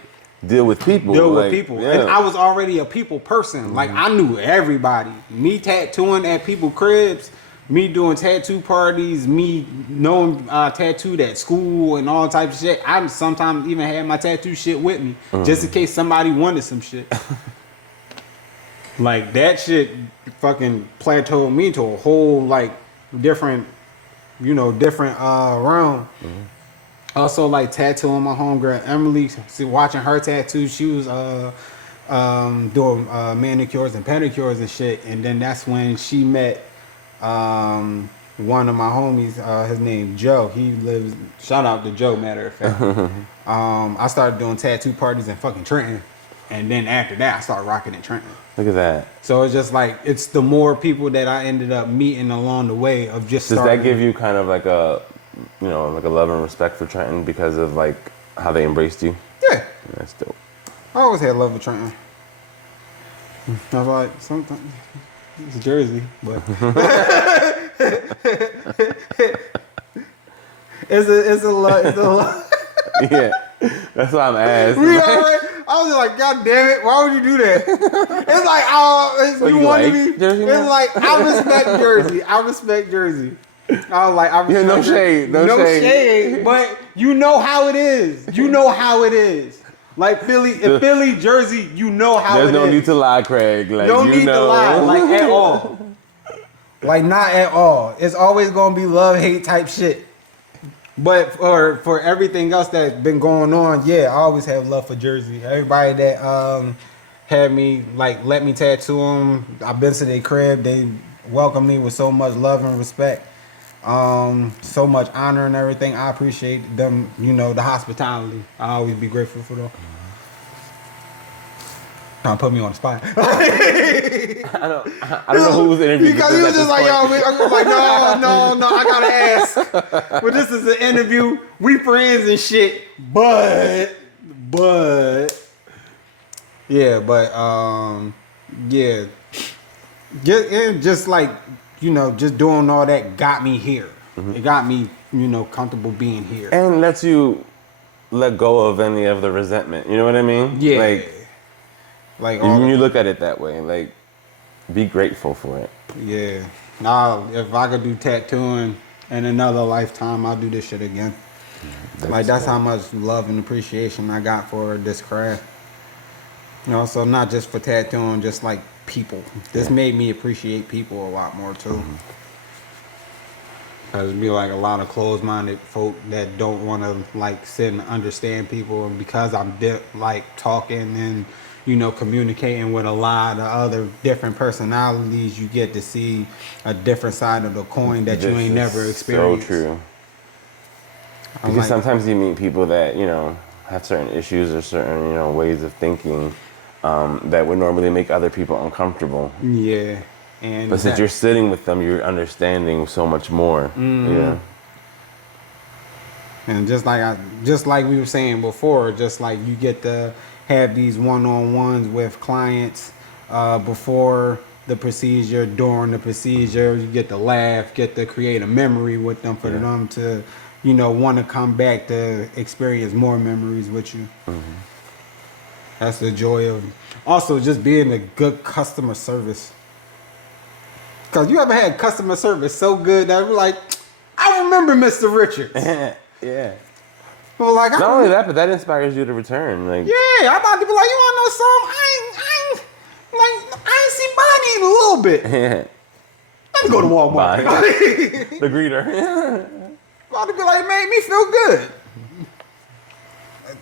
deal with people. Yeah. And I was already a people person. Like I knew everybody. Me tattooing at people's cribs, me doing tattoo parties, me knowing tattooed at school and all types of shit. I sometimes even had my tattoo shit with me just in case somebody wanted some shit. Like that shit fucking plateaued me to a whole like different realm. Also, like tattooing my homegirl Emily, watching her tattoo. She was doing manicures and pedicures and shit. And then that's when she met one of my homies. His name Joe. He lives. Shout out to Joe. Matter of fact, I started doing tattoo parties in fucking Trenton, and then after that, I started rocking in Trenton. Look at that. So it's just like it's the more people that I ended up meeting along the way of just. Does that give you kind of like a you know, like a love and respect for Trenton because of like how they embraced you? Yeah. That's dope. I always had love for Trenton. I was like, sometimes it's Jersey, but it's a lot. Yeah, that's why I'm asking. I was like, God damn it, why would you do that? It's like, oh, So you you wanted like me. Jersey It's now? like, I respect Jersey. I respect Jersey. I was like, I respect no Jersey. shade, no shade. But you know how it is. You know how it is. Like Philly, Jersey, you know how it is. There's no need to lie, Craig. Like, No you need know. to lie, like at all. Like not at all. It's always gonna be love hate type shit. But for everything else that's been going on, yeah, I always have love for Jersey. Everybody that had me like let me tattoo them, I've been to their crib. They welcomed me with so much love and respect, so much honor and everything. I appreciate them. You know, the hospitality. I always be grateful for them. Trying to put me on the spot. I don't know who's interviewing. Because he was just like, yo, I was like, no, I gotta ask. But this is an interview. We friends and shit. But yeah, yeah. Just like, you know, just doing all that got me here. Mm-hmm. It got me, you know, comfortable being here. And lets you let go of any of the resentment. You know what I mean? Yeah. Like when you look at it that way, like, be grateful for it. Yeah. Now, if I could do tattooing in another lifetime, I'll do this shit again. That's how much love and appreciation I got for this craft. You know, so not just for tattooing, just like people. This made me appreciate people a lot more too. Mm-hmm. Cause it'd be like a lot of closed-minded folk that don't want to like sit and understand people, and because I'm like talking and, you know, communicating with a lot of other different personalities, you get to see a different side of the coin that you ain't never experienced. So true. Because sometimes you meet people that, you know, have certain issues or certain, you know, ways of thinking that would normally make other people uncomfortable. Yeah. But since you're sitting with them, you're understanding so much more. Mm-hmm. Yeah. And just like we were saying before, just like you get to have these one-on-ones with clients before the procedure, during the procedure, you get to laugh, get to create a memory with them for them to, you know, want to come back to experience more memories with you. Mm-hmm. That's the joy of also just being a good customer service. Cause you ever had customer service so good that we're like, I remember Mr. Richards. Yeah. Well, like, not only that, but that inspires you to return. Like, yeah, I'm about to be like, you wanna know something? I ain't seen Bonnie in a little bit. Yeah. Let me go to Walmart. The greeter. About to be like, it made me feel good.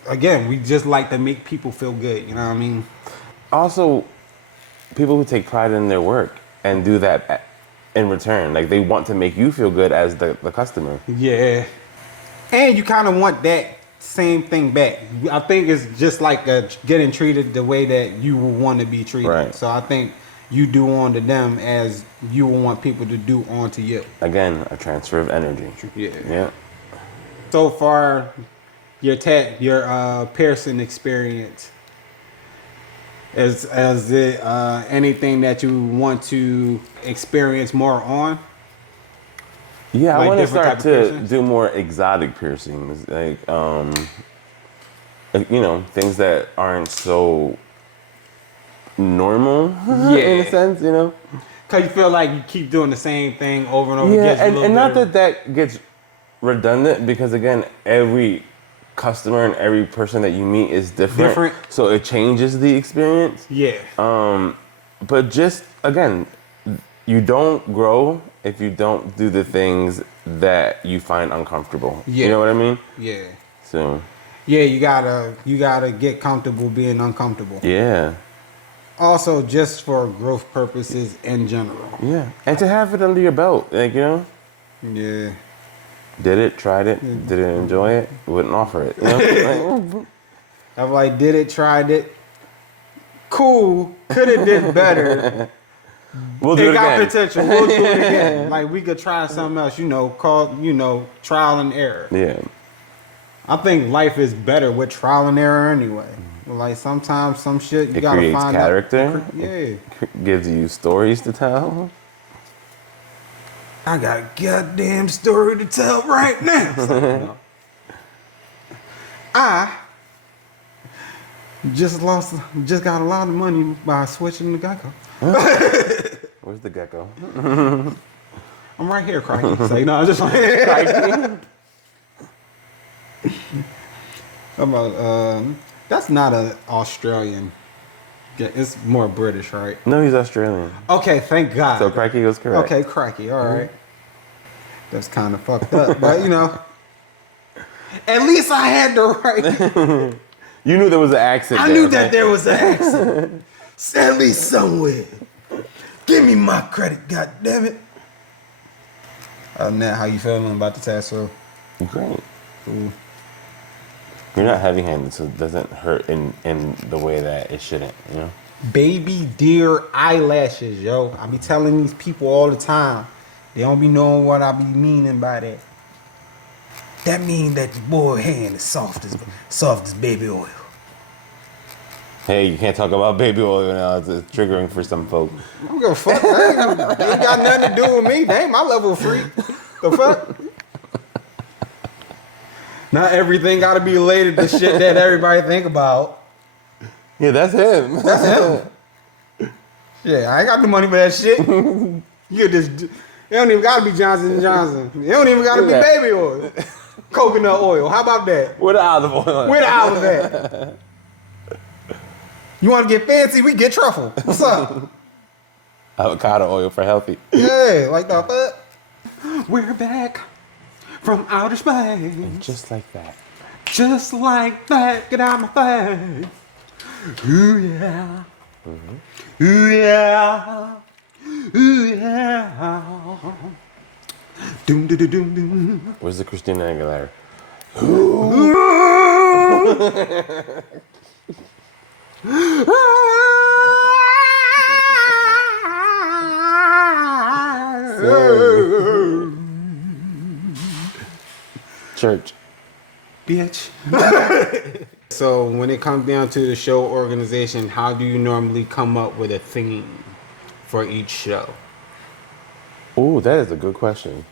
Again, we just like to make people feel good. You know what I mean? Also, people who take pride in their work and do that in return. Like, they want to make you feel good as the customer. Yeah. And you kind of want that same thing back. I think it's just like getting treated the way that you would want to be treated. Right. So I think you do onto them as you would want people to do onto you. Again, a transfer of energy. Yeah. So far, your piercing experience, is it anything that you want to experience more on? Yeah, like I want to start to do more exotic piercings, like you know, things that aren't so normal in a sense, you know. Cause you feel like you keep doing the same thing over and over. Yeah, and not that gets redundant, because again, every customer and every person that you meet is different. So it changes the experience. Yeah. But just again, you don't grow if you don't do the things that you find uncomfortable. Yeah. You know what I mean? Yeah. So. Yeah, you gotta get comfortable being uncomfortable. Yeah. Also, just for growth purposes in general. Yeah, and to have it under your belt, like, you know. Yeah. Did it? Tried it? Yeah. Did it? Enjoy it? Wouldn't offer it. You know? I'm like, did it? Tried it? Cool. Could have did better. We'll do it got again. potential. We'll do it again. Like we could try something else. Trial and error. Yeah. I think life is better with trial and error anyway. Like sometimes some shit you gotta creates find character. Yeah. It gives you stories to tell. I got a goddamn story to tell right now. No. I just got a lot of money by switching to Geico. Where's the gecko? I'm right here, Crikey. Say no, I'm just like about that's not an Australian. It's more British, right? No, he's Australian. Okay, thank God. So Crikey was correct. Okay, Crikey, all right. That's kind of fucked up, but at least I had the right. You knew there was an accent. I knew that there was an accent. At least somewhere. Give me my credit, goddammit. Other than that, how you feeling about the tattoo? Great. Cool. You're not heavy-handed, so it doesn't hurt in the way that it shouldn't, Baby deer eyelashes, yo. I be telling these people all the time. They don't be knowing what I be meaning by that. That mean that your boy hand is soft as baby oil. Hey, you can't talk about baby oil now. It's triggering for some folks. I don't give a fuck. That ain't got nothing to do with me. They ain't my level of freak. The fuck? Not everything got to be related to shit that everybody think about. Yeah, that's him. That's him. Yeah, I ain't got the money for that shit. You just, it don't even got to be Johnson & Johnson. It don't even got to be baby oil. Coconut oil. How about that? With olive oil. With olive oil. You want to get fancy? We get truffle. What's up? Avocado oil for healthy. Yeah, like the fuck. We're back from outer space. Just like that. Just like that. Get out my face. Ooh yeah. Mm-hmm. Ooh yeah. Ooh yeah. Doom doom doom doom. Where's the Christina Aguilera? Church. Bitch. So when it comes down to the show organization, how do you normally come up with a theme for each show? Oh, that is a good question.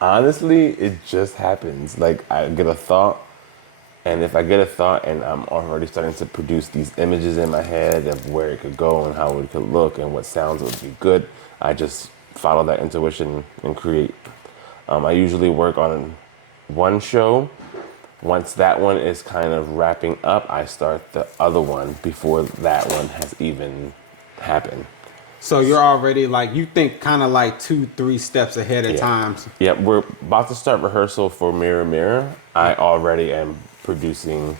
Honestly, it just happens. Like I get a thought, and if I get a thought and I'm already starting to produce these images in my head of where it could go and how it could look and what sounds would be good, I just follow that intuition and create. I usually work on one show. Once that one is kind of wrapping up, I start the other one before that one has even happened. So you're already like, you think kind of like 2-3 steps ahead of times. Yeah, we're about to start rehearsal for Mirror Mirror. I already am producing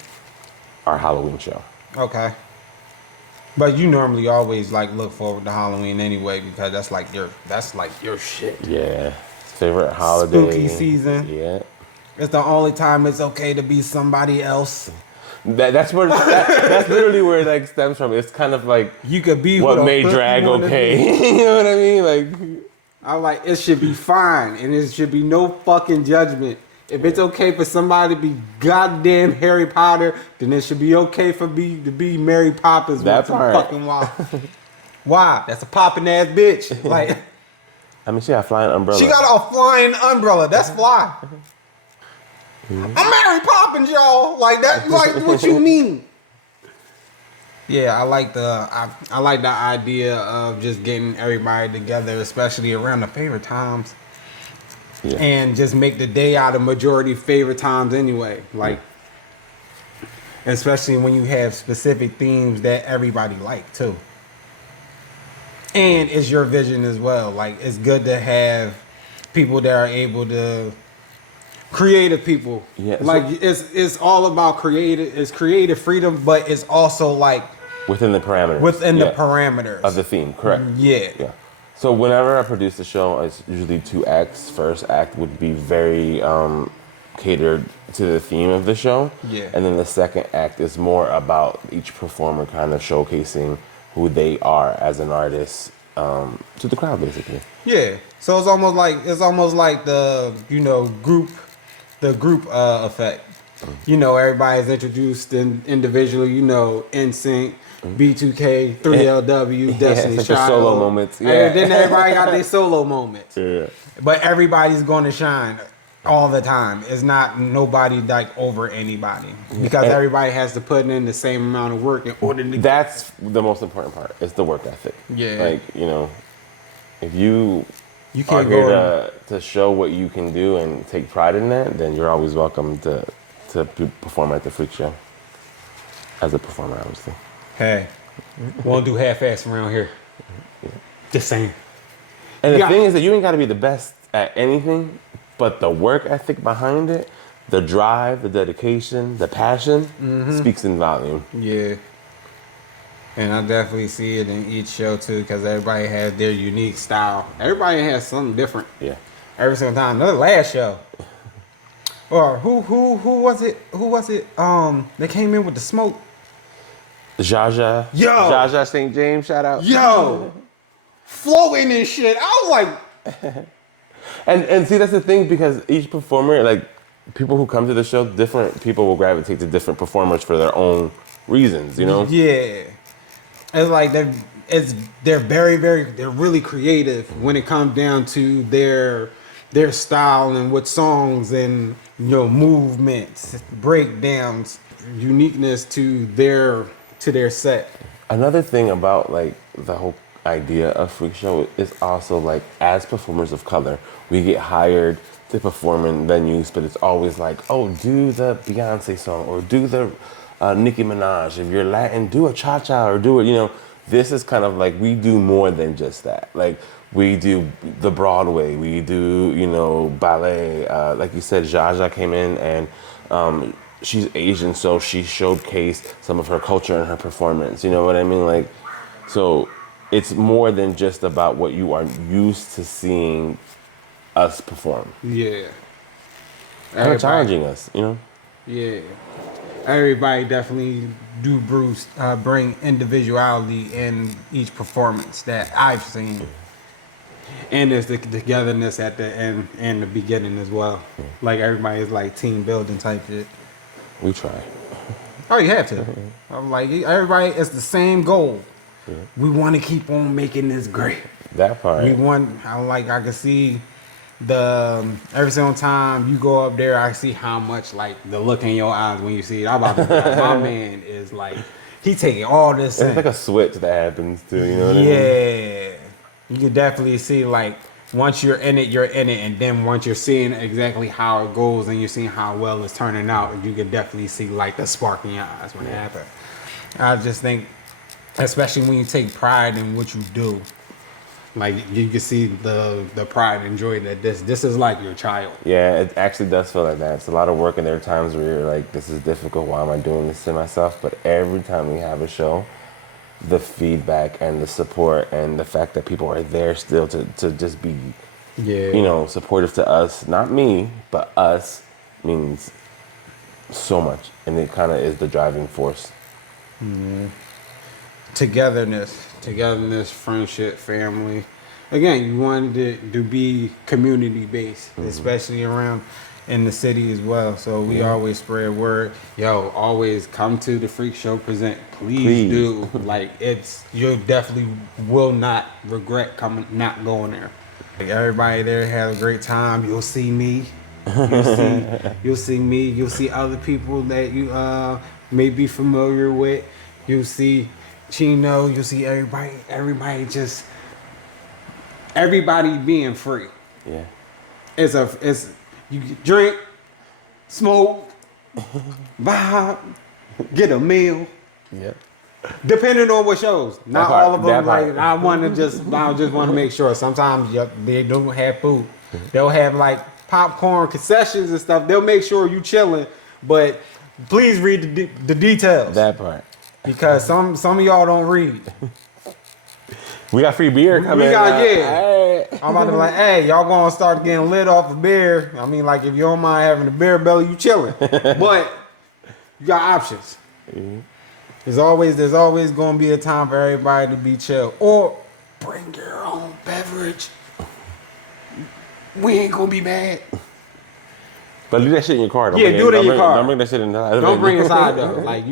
our Halloween show. Okay. But you normally always like look forward to Halloween anyway because that's like your shit. Yeah. Favorite holiday. Spooky season. Yeah. It's the only time it's okay to be somebody else. That's literally where it like stems from. It's kind of like you could be what made drag okay. You know what I mean? Like I like it should be fine and it should be no fucking judgment. If it's okay for somebody to be goddamn Harry Potter, then it should be okay for to be Mary Poppins. That's right. Fucking wild. Why? That's a popping ass bitch. Like I mean, she got a flying umbrella. she got a flying umbrella. That's fly. I'm Mary Poppins, y'all. Like that. Like what you mean? Yeah, I like the idea of just getting everybody together, especially around the favorite times, and just make the day out of majority favorite times anyway. Like, especially when you have specific themes that everybody like too, and it's your vision as well. Like, it's good to have people that are able to. Creative people, like it's all about creative freedom, but it's also like within the parameters. The parameters of the theme, correct? Yeah. So whenever I produce a show, it's usually 2 acts. First act would be very catered to the theme of the show, and then the second act is more about each performer kind of showcasing who they are as an artist to the crowd, basically. Yeah. So it's almost like the group effect. You know, everybody's introduced individually. You know, NSYNC, B2K, 3LW, Destiny's it's like the Child. solo moments. Yeah. And then everybody got their solo moments. Yeah. But everybody's going to shine all the time. It's not nobody like over anybody because everybody has to put in the same amount of work in order to. That's the most important part. It's the work ethic. Yeah. Like, you know, if you can't are here to show what you can do and take pride in that, then you're always welcome to perform at the Freak Show. As a performer, obviously. Hey, won't do half-ass around here. Yeah. Just saying. And the thing is that you ain't got to be the best at anything, but the work ethic behind it, the drive, the dedication, the passion speaks in volume. Yeah. And I definitely see it in each show too, because everybody has their unique style. Everybody has something different. Yeah. Every single time. Another last show. Or who was it? Who was it? They came in with the smoke. Jaja. Yo. Jaja St. James, shout out. Yo. Floating and shit. I was like. And see, that's the thing, because each performer, like, people who come to the show, different people will gravitate to different performers for their own reasons, you know? Yeah. It's like they're very, very, they're really creative when it comes down to their style and what songs and, movements, breakdowns, uniqueness to their set. Another thing about, like, the whole idea of Freak Show is also, like, as performers of color, we get hired to perform in venues, but it's always like, oh, do the Beyonce song or do the Nicki Minaj. If you're Latin, do a cha-cha or do it, This is kind of like, we do more than just that. Like, we do the Broadway, we do, ballet. Like you said, Jaja came in and she's Asian, so she showcased some of her culture in her performance. You know what I mean? Like, so it's more than just about what you are used to seeing us perform. Yeah. They're challenging us, Yeah. Everybody definitely do bring individuality in each performance that I've seen. And there's the togetherness at the end and the beginning as well. Like, everybody is like team building type shit. We try. Oh, you have to. I'm like, everybody, it's the same goal. Yeah. We want to keep on making this great. That part. I can see every single time you go up there, I see how much, like, the look in your eyes when you see it. I'm about to be like, my man is like, he taking all this. It's like a switch that happens too, you know what I mean? Yeah. You can definitely see, like, once you're in it, you're in it. And then once you're seeing exactly how it goes and you're seeing how well it's turning out, you can definitely see, like, the spark in your eyes when it happens. I just think, especially when you take pride in what you do, like, you can see the pride and joy that this is like your child. Yeah, it actually does feel like that. It's a lot of work, and there are times where you're like, this is difficult. Why am I doing this to myself? But every time we have a show, the feedback and the support and the fact that people are there still to just be, supportive to us, not me, but us, means so much. And it kind of is the driving force. Mm-hmm. Togetherness, friendship, family. Again, you wanted it to be community based, especially around in the city as well. So we always spread word. Yo, always come to the Freak Show Present. Please do. Like, you definitely will not regret not going there. Like, everybody there had a great time. You'll see me. You'll see me. You'll see other people that you may be familiar with. You'll see Chino. You'll see everybody. Everybody being free. Yeah. It's you drink, smoke, vibe, get a meal. Yep. Depending on what shows. Not all of them. Like, I just want to make sure. Sometimes they don't have food. They'll have, like, popcorn concessions and stuff. They'll make sure you chilling, but please read the details. That part. Because some of y'all don't read. We got free beer coming. Hey. I'm about to be like, hey, y'all gonna start getting lit off of beer. I mean, like, if you don't mind having a beer belly, you chilling. But you got options. Mm-hmm. There's always gonna be a time for everybody to be chill. Or bring your own beverage. We ain't gonna be mad. But do that shit in your car. Do it in your car. Don't bring that shit in the house. Don't bring inside though. Like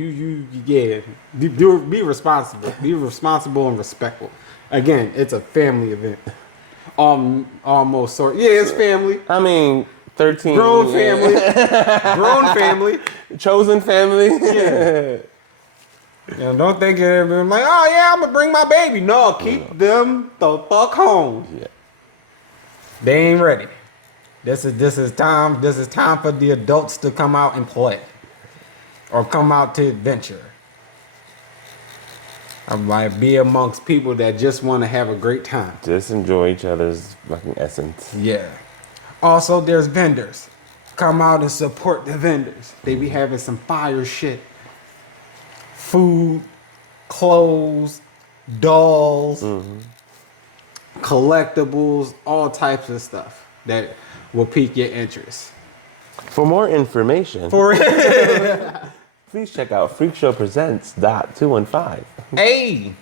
yeah. Be responsible. Be responsible and respectful. Again, it's a family event. Almost sort. Yeah, it's family. I mean, 13. Grown family. Grown family. Chosen family. Yeah. Don't think you're like, oh yeah, I'm gonna bring my baby. No, keep them the fuck home. Yeah. They ain't ready. This is time for the adults to come out and play. Or come out to adventure. I'm like, be amongst people that just want to have a great time. Just enjoy each other's fucking essence. Yeah. Also, there's vendors. Come out and support the vendors. They be having some fire shit. Food, clothes, dolls, collectibles, all types of stuff that will pique your interest. For more information, please check out Feeakshow Presesnts.215. Hey!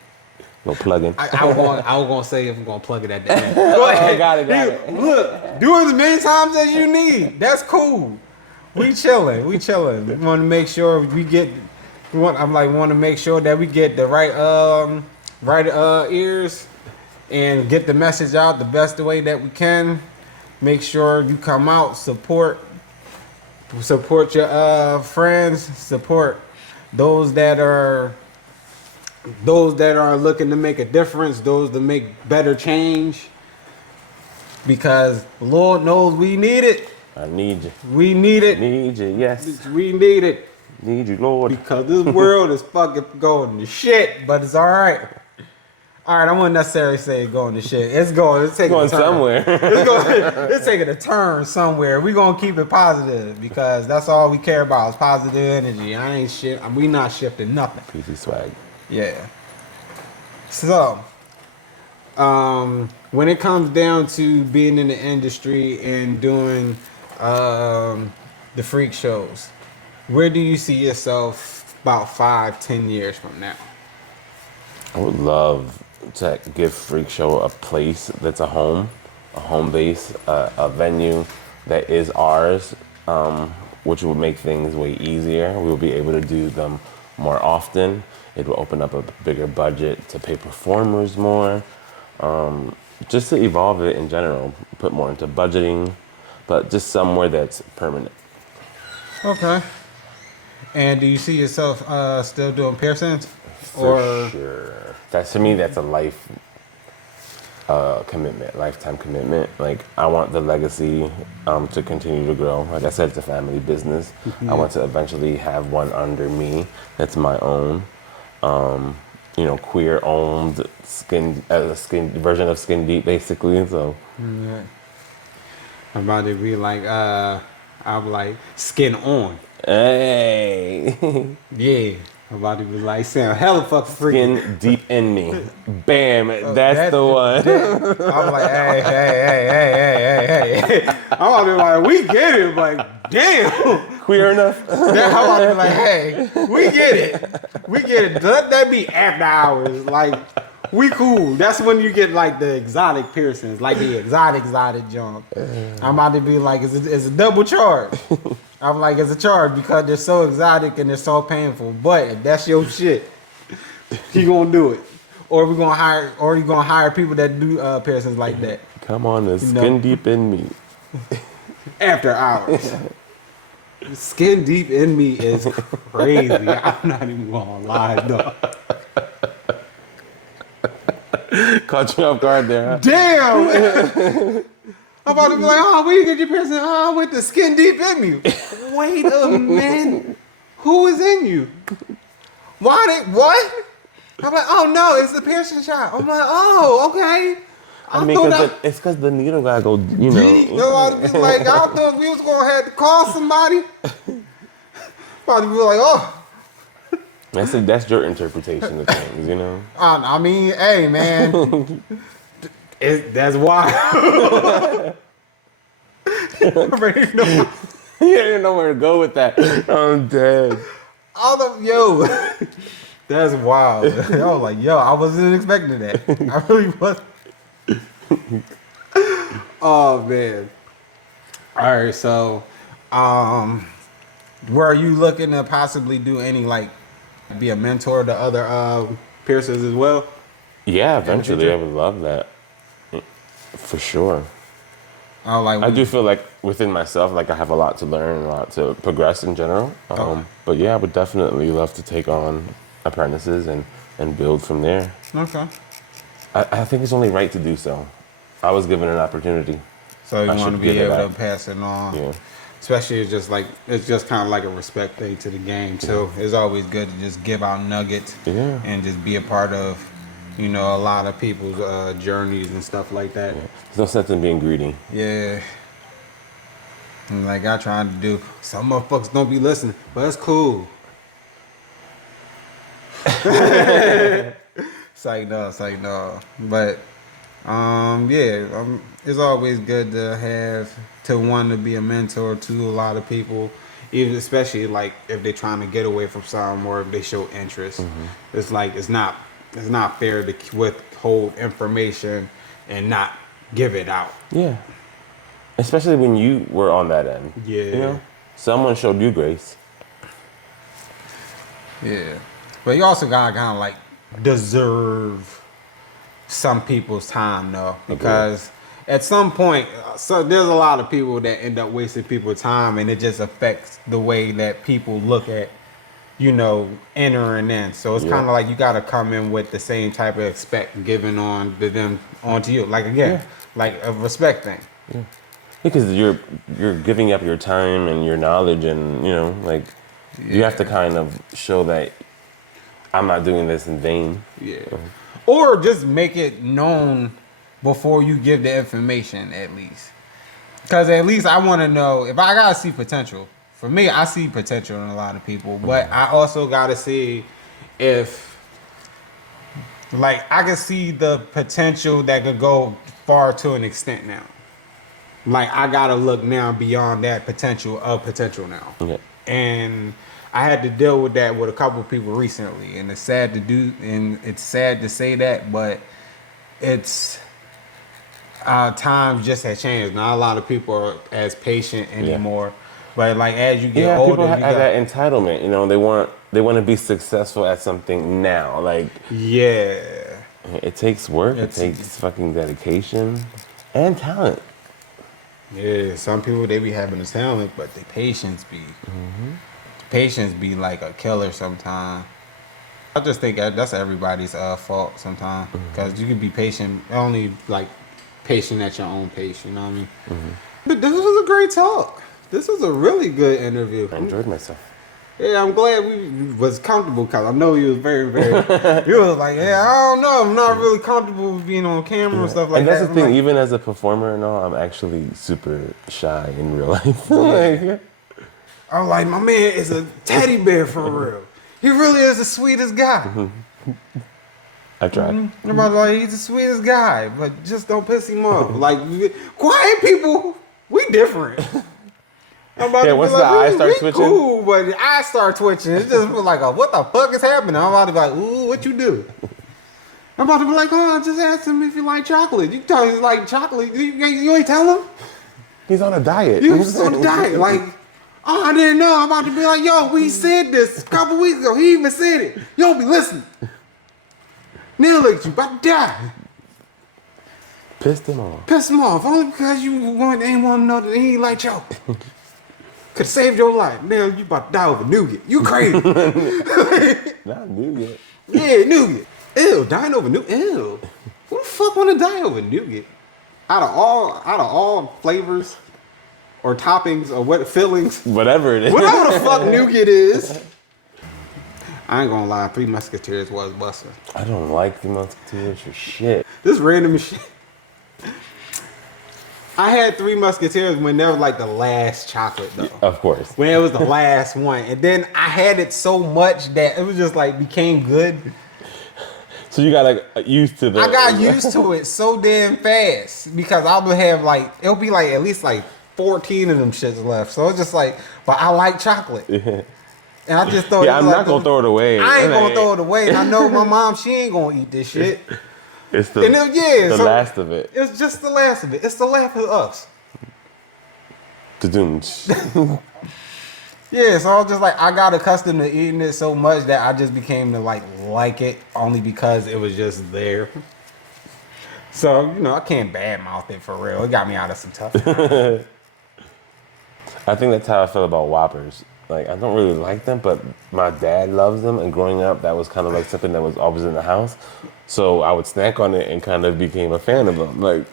No plugging. I was gonna say if I'm gonna plug it at the end. Go ahead. Got it. Look, do it as many times as you need. That's cool. We chilling. We want to make sure we get. Want to make sure that we get the right ears and get the message out the best way that we can. Make sure you come out, support your friends, support those that are looking to make a difference, those that make better change. Because Lord knows we need it. I need you. We need it. Need you, yes. We need it. Need you, Lord. Because this world is fucking going to shit, but it's all right. All right, I wouldn't necessarily say going to shit. It's taking a turn. Somewhere. It's taking a turn somewhere. We're going to keep it positive because that's all we care about is positive energy. We not shifting nothing. PC swag. Yeah. So, when it comes down to being in the industry and doing the freak shows, where do you see yourself about 5-10 years from now? I would love to give Freak Show a place that's a home base, a venue that is ours, which would make things way easier. We will be able to do them more often. It will open up a bigger budget to pay performers more, just to evolve it in general, put more into budgeting, but just somewhere that's permanent. Okay. And do you see yourself still doing piercings? For sure. To me, that's a life commitment, lifetime commitment. Like, I want the legacy to continue to grow. Like I said, it's a family business. I want to eventually have one under me that's my own. Queer-owned skin version of Skin Deep, basically. So, yeah. I'm about to be like, I'm like Skin On. Hey. Yeah. I'm about to be like, sound hella fucking freaky. Skin Deep in Me. Bam. That's the one. I'm like, hey. I'm about to be like, we get it. Like, damn. Queer enough? I'm about to be like, hey, we get it. Let that be after hours. Like, we cool. That's when you get like the exotic piercings, like the exotic junk. I'm about to be like, it's a double charge. I'm like, it's a charge because they're so exotic and they're so painful. But if that's your shit, you gonna do it, or you gonna hire people that do piercings like that. Come on, the Skin Deep in Me. After hours. Skin Deep in Me is crazy. I'm not even gonna lie, though. Caught you off guard there, huh? Damn! I'm about to be like, where you get your piercing? I went to Skin Deep in Me. Wait a minute. Who is in you? What? I'm like, oh no, it's the piercing shot. I'm like, oh, okay. It's because the needle gotta go, I thought we was gonna have to call somebody. About to be like, oh. That's your interpretation of things, I mean, hey, man. That's wild. You didn't know where to go with that. I'm dead. That's wild. I was like, yo, I wasn't expecting that. I really wasn't. Oh man. All right, so were you looking to possibly do any like be a mentor to other piercers as well? Yeah, eventually I would love that. For sure. Oh, like I do feel like within myself, like I have a lot to learn, a lot to progress in general. But yeah, I would definitely love to take on apprentices and build from there. Okay. I think it's only right to do so. I was given an opportunity. So you I want to should be give it able to back. pass it on. Yeah. Especially it's just kind of like a respect thing to the game too. It's always good to just give out nuggets and just be a part of, you know, a lot of people's journeys and stuff like that. Yeah. There's no sense in being greedy. Yeah. And like I trying to do, some motherfuckers don't be listening, but it's cool. It's like no. But it's always good to want to be a mentor to a lot of people, even especially like if they're trying to get away from something or if they show interest. It's like it's not fair to withhold information and not give it out. Yeah. Especially when you were on that end. Yeah. You know? Someone showed you grace. Yeah. But you also gotta kind of like deserve some people's time though, because at some point, so there's a lot of people that end up wasting people's time, and it just affects the way that people look at, you know, entering in. So it's kind of like you gotta come in with the same type of respect given on to them onto you. Like again, like a respect thing. Yeah. Because you're giving up your time and your knowledge, and you know, like you have to kind of show that I'm not doing this in vain. Yeah. Or just make it known before you give the information, at least. Because at least I want to know, if I got to see potential. For me, I see potential in a lot of people. But I also got to see if, like, I can see the potential that could go far to an extent now. Like, I got to look now beyond that potential now. Yeah. And I had to deal with that with a couple of people recently, and it's sad to say that, but it's times just have changed. Not a lot of people are as patient anymore, but like as you get older, people have that entitlement. You know, they want to be successful at something now. Like it takes work. It takes fucking dedication and talent. Yeah, some people they be having the talent, but the patience be like a killer sometimes. I just think that's everybody's fault sometimes, because you can be patient, only like patient at your own pace. You know what I mean? But this was a great talk. This was a really good interview. I enjoyed myself. Yeah, I'm glad we was comfortable, because I know you was very, very. You was like, yeah, I don't know, I'm not really comfortable with being on camera and stuff like that. And that's the thing, like, even as a performer and all, I'm actually super shy in real life. I'm like, my man is a teddy bear for real. He really is the sweetest guy. I tried. Everybody's like, he's the sweetest guy, but just don't piss him off. Like, quiet people, we different. I'm about to once be the like, eyes start twitching. Cool, but the eyes start twitching. It's just like, what the fuck is happening? I'm about to be like, ooh, what you do? I'm about to be like, oh, I just asked him if he like chocolate. You tell him he like chocolate. You ain't tell him? He's on a diet. You was on a diet. Like, oh, I didn't know. I'm about to be like, yo, we said this a couple weeks ago. He even said it. You don't be listening. Now look at you, about to die. Pissed him off. Piss him off. Only because you ain't want to know that he ain't like chocolate. Could have saved your life. Now you about to die over nougat. You crazy. Not nougat. Yeah, nougat. Ew, dying over nougat. Ew. Who the fuck want to die over nougat? Out of all flavors or toppings or what fillings, Whatever it is. whatever the fuck nougat is. I ain't gonna lie, Three Musketeers was busting. I don't like the Musketeers for shit. This random shit. I had Three Musketeers when they were like the last chocolate though. Of course. When it was the last one. And then I had it so much that it was just like became good. So you got like used to the. I got used to it so damn fast because I would have like, it'll be like at least like 14 of them shits left. So it's just like, but I like chocolate. Yeah. And I just throw it. Yeah, I'm not gonna throw it away. I ain't gonna throw it away. And I know my mom, she ain't gonna eat this shit. It's the last of it. It's just the last of it. It's the last of us. Yeah, so I was just like, I got accustomed to eating it so much that I just became to like it only because it was just there. So, I can't badmouth it for real. It got me out of some tough times. I think that's how I feel about Whoppers. Like, I don't really like them, but my dad loves them, and growing up, that was kind of like something that was always in the house. So I would snack on it and kind of became a fan of them. Like,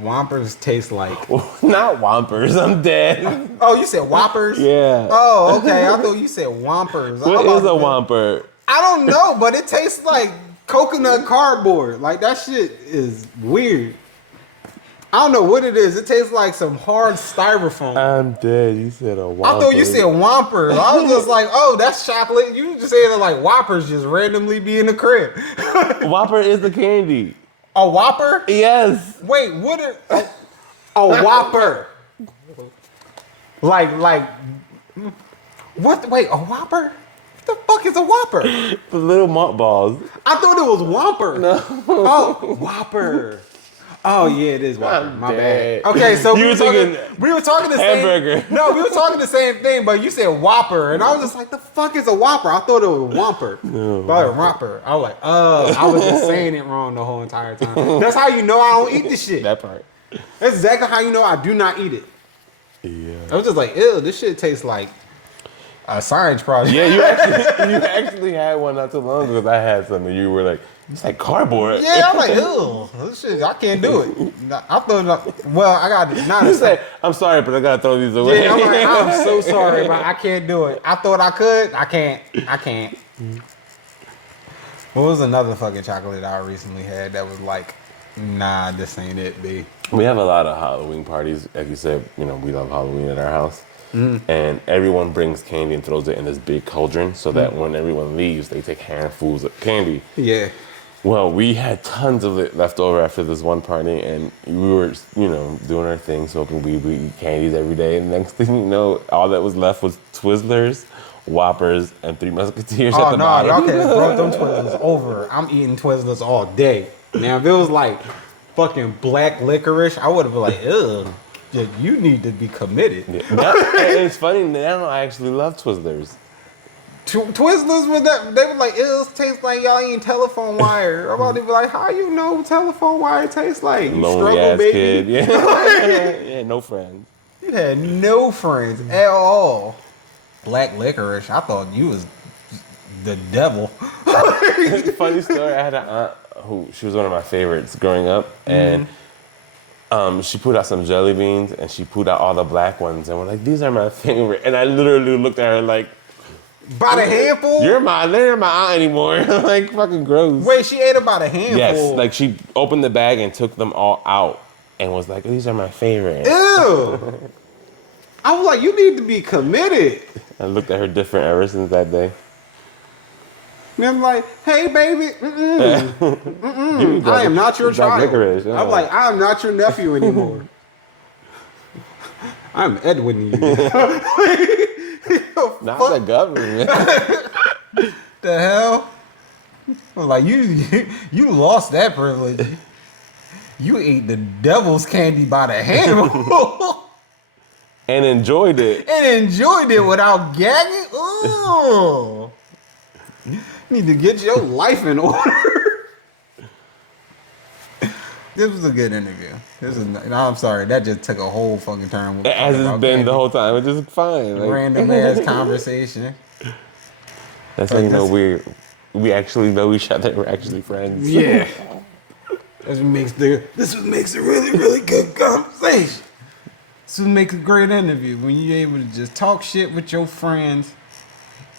Whoppers taste like... Not Whoppers, I'm dead. Oh, you said Whoppers? Yeah. Oh, okay. I thought you said Whoppers. What is a Whopper? I don't know, but it tastes like coconut cardboard. Like, that shit is weird. I don't know what it is. It tastes like some hard styrofoam. I'm dead. You said a Whopper. I thought you said Whoppers. I was just like, oh, that's chocolate. You just said like Whoppers just randomly be in the crib. Whopper is the candy. A Whopper? Yes. Wait, what is a Whopper? Like, what? Wait, a Whopper? What the fuck is a Whopper? The little malt balls. I thought it was Whopper. No. Oh, Whopper. Oh yeah, it is Whopper. My dead. bad. Okay, so we were talking the hamburger. same. No, we were talking the same thing, but you said Whopper, and I was just like, the fuck is a Whopper? I thought it was Whopper. No. But Whopper. I was like, I was just saying it wrong the whole entire time. That's how you know I don't eat this shit. That part. That's exactly how you know I do not eat it. Yeah. I was just like, ew, this shit tastes like a science project. Yeah, you actually had one not too long ago. I had some, and you were like, it's like cardboard. Yeah, I'm like, ew, this shit, I can't do it. I thought, well, I got not. You said, I'm sorry, but I gotta throw these away. Yeah, I'm like, I'm so sorry, but I can't do it. I thought I could. I can't. What was another fucking chocolate I recently had that was like, nah, this ain't it, B. We have a lot of Halloween parties. Like you said, we love Halloween at our house. And everyone brings candy and throws it in this big cauldron so that when everyone leaves, they take handfuls of candy. Yeah. Well, we had tons of it left over after this one party, and we were, doing our thing, smoking weed, we eat candies every day. And the next thing you know, all that was left was Twizzlers, Whoppers, and Three Musketeers at the bottom. Y'all can't brought them Twizzlers over. I'm eating Twizzlers all day. Now, if it was like fucking black licorice, I would have been like, ugh. You need to be committed. Yeah. And it's funny, now I actually love Twizzlers. Twizzlers with that, they were like, it tastes like y'all eating telephone wire. I'm about to be like, how you know telephone wire tastes like? You lonely struggle, ass baby. kid. Yeah. Yeah, no friends. You had no friends at all. Black licorice. I thought you was the devil. Funny story. I had an aunt who she was one of my favorites growing up, and she put out some jelly beans, and she put out all the black ones, and we're like, these are my favorite. And I literally looked at her like, by the handful? They're not my aunt anymore. Like, fucking gross. Wait, she ate about a handful? Yes, like she opened the bag and took them all out and was like, these are my favorite. Ew. I was like, you need to be committed. I looked at her different ever since that day. And I'm like, hey, baby, I am not your child. Licorice, yeah. I'm like, I am not your nephew anymore. I'm Edwin. Not the government. The hell? I was like, you lost that privilege. You ate the devil's candy by the handful. And enjoyed it. And enjoyed it without gagging? Ooh. You need to get your life in order. This was a good interview. I'm sorry, that just took a whole fucking turn. As it's been the whole time. It's just fine. Like, random ass conversation. That's how you know we actually know each other. We're actually friends. Yeah. This what makes a really, really good conversation. This what makes a great interview, when you're able to just talk shit with your friends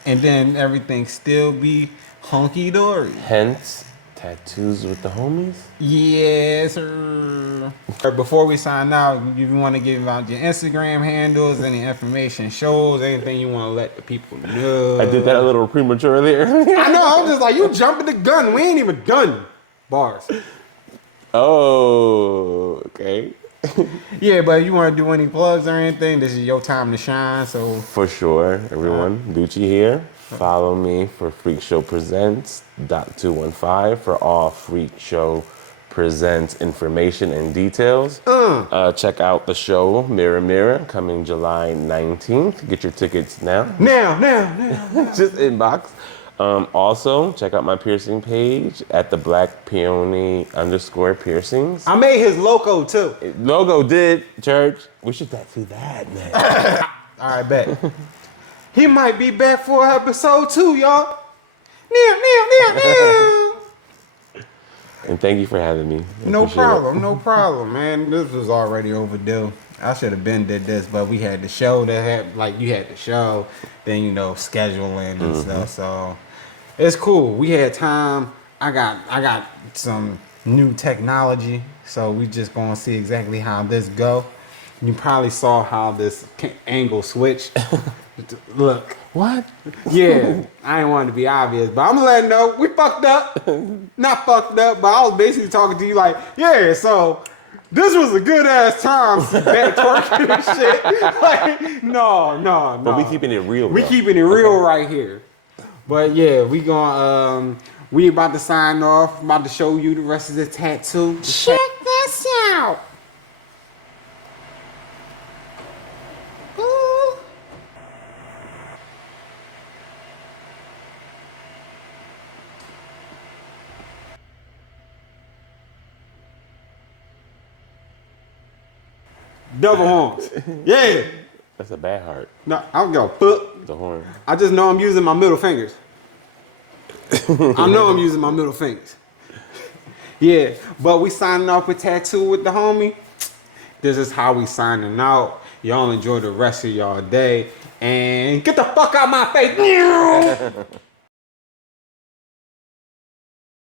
and then everything still be hunky-dory. Hence, tattoos with the homies? Yes, sir. Before we sign out, if you want to give out your Instagram handles, any information, shows, anything you want to let the people know. I did that a little prematurely earlier. I know, I'm just like, you jumping the gun. We ain't even done. Bars. Oh, okay. Yeah, but if you want to do any plugs or anything, this is your time to shine. So For sure, everyone. Ducci here. Follow me for Freak Show Presents .215 for all Freak Show Presents information and details. Check out the show Mirror Mirror coming July 19th. Get your tickets now. Now. Just inbox. Also, check out my piercing page at the Black Peony _piercings. I made his logo too. Logo did, church. We should tattoo that, man. All right, bet. He might be back for episode 2, y'all. Now. And thank you for having me. No problem, man. This was already overdue. I should have been did this, but we had the show that had, like, you had the show, then, you know, scheduling and stuff. So it's cool. We had time. I got some new technology, so we just gonna see exactly how this go. You probably saw how this angle switched. Look. What? Yeah, I didn't want it to be obvious, but I'm gonna let it know we fucked up. Not fucked up, but I was basically talking to you like, yeah, so this was a good ass time back twerking and shit. Like, no. But we keeping it real. We keeping it real right here. But yeah, we gonna we about to sign off. About to show you the rest of the tattoo. Check this out. Ooh. Double horns. Yeah. That's a bad heart. No, I don't give a fuck. The horn. I just know I'm using my middle fingers. I know I'm using my middle fingers. Yeah, but we signing off with Tattoo with the homie. This is how we signing out. Y'all enjoy the rest of y'all day. And get the fuck out my face.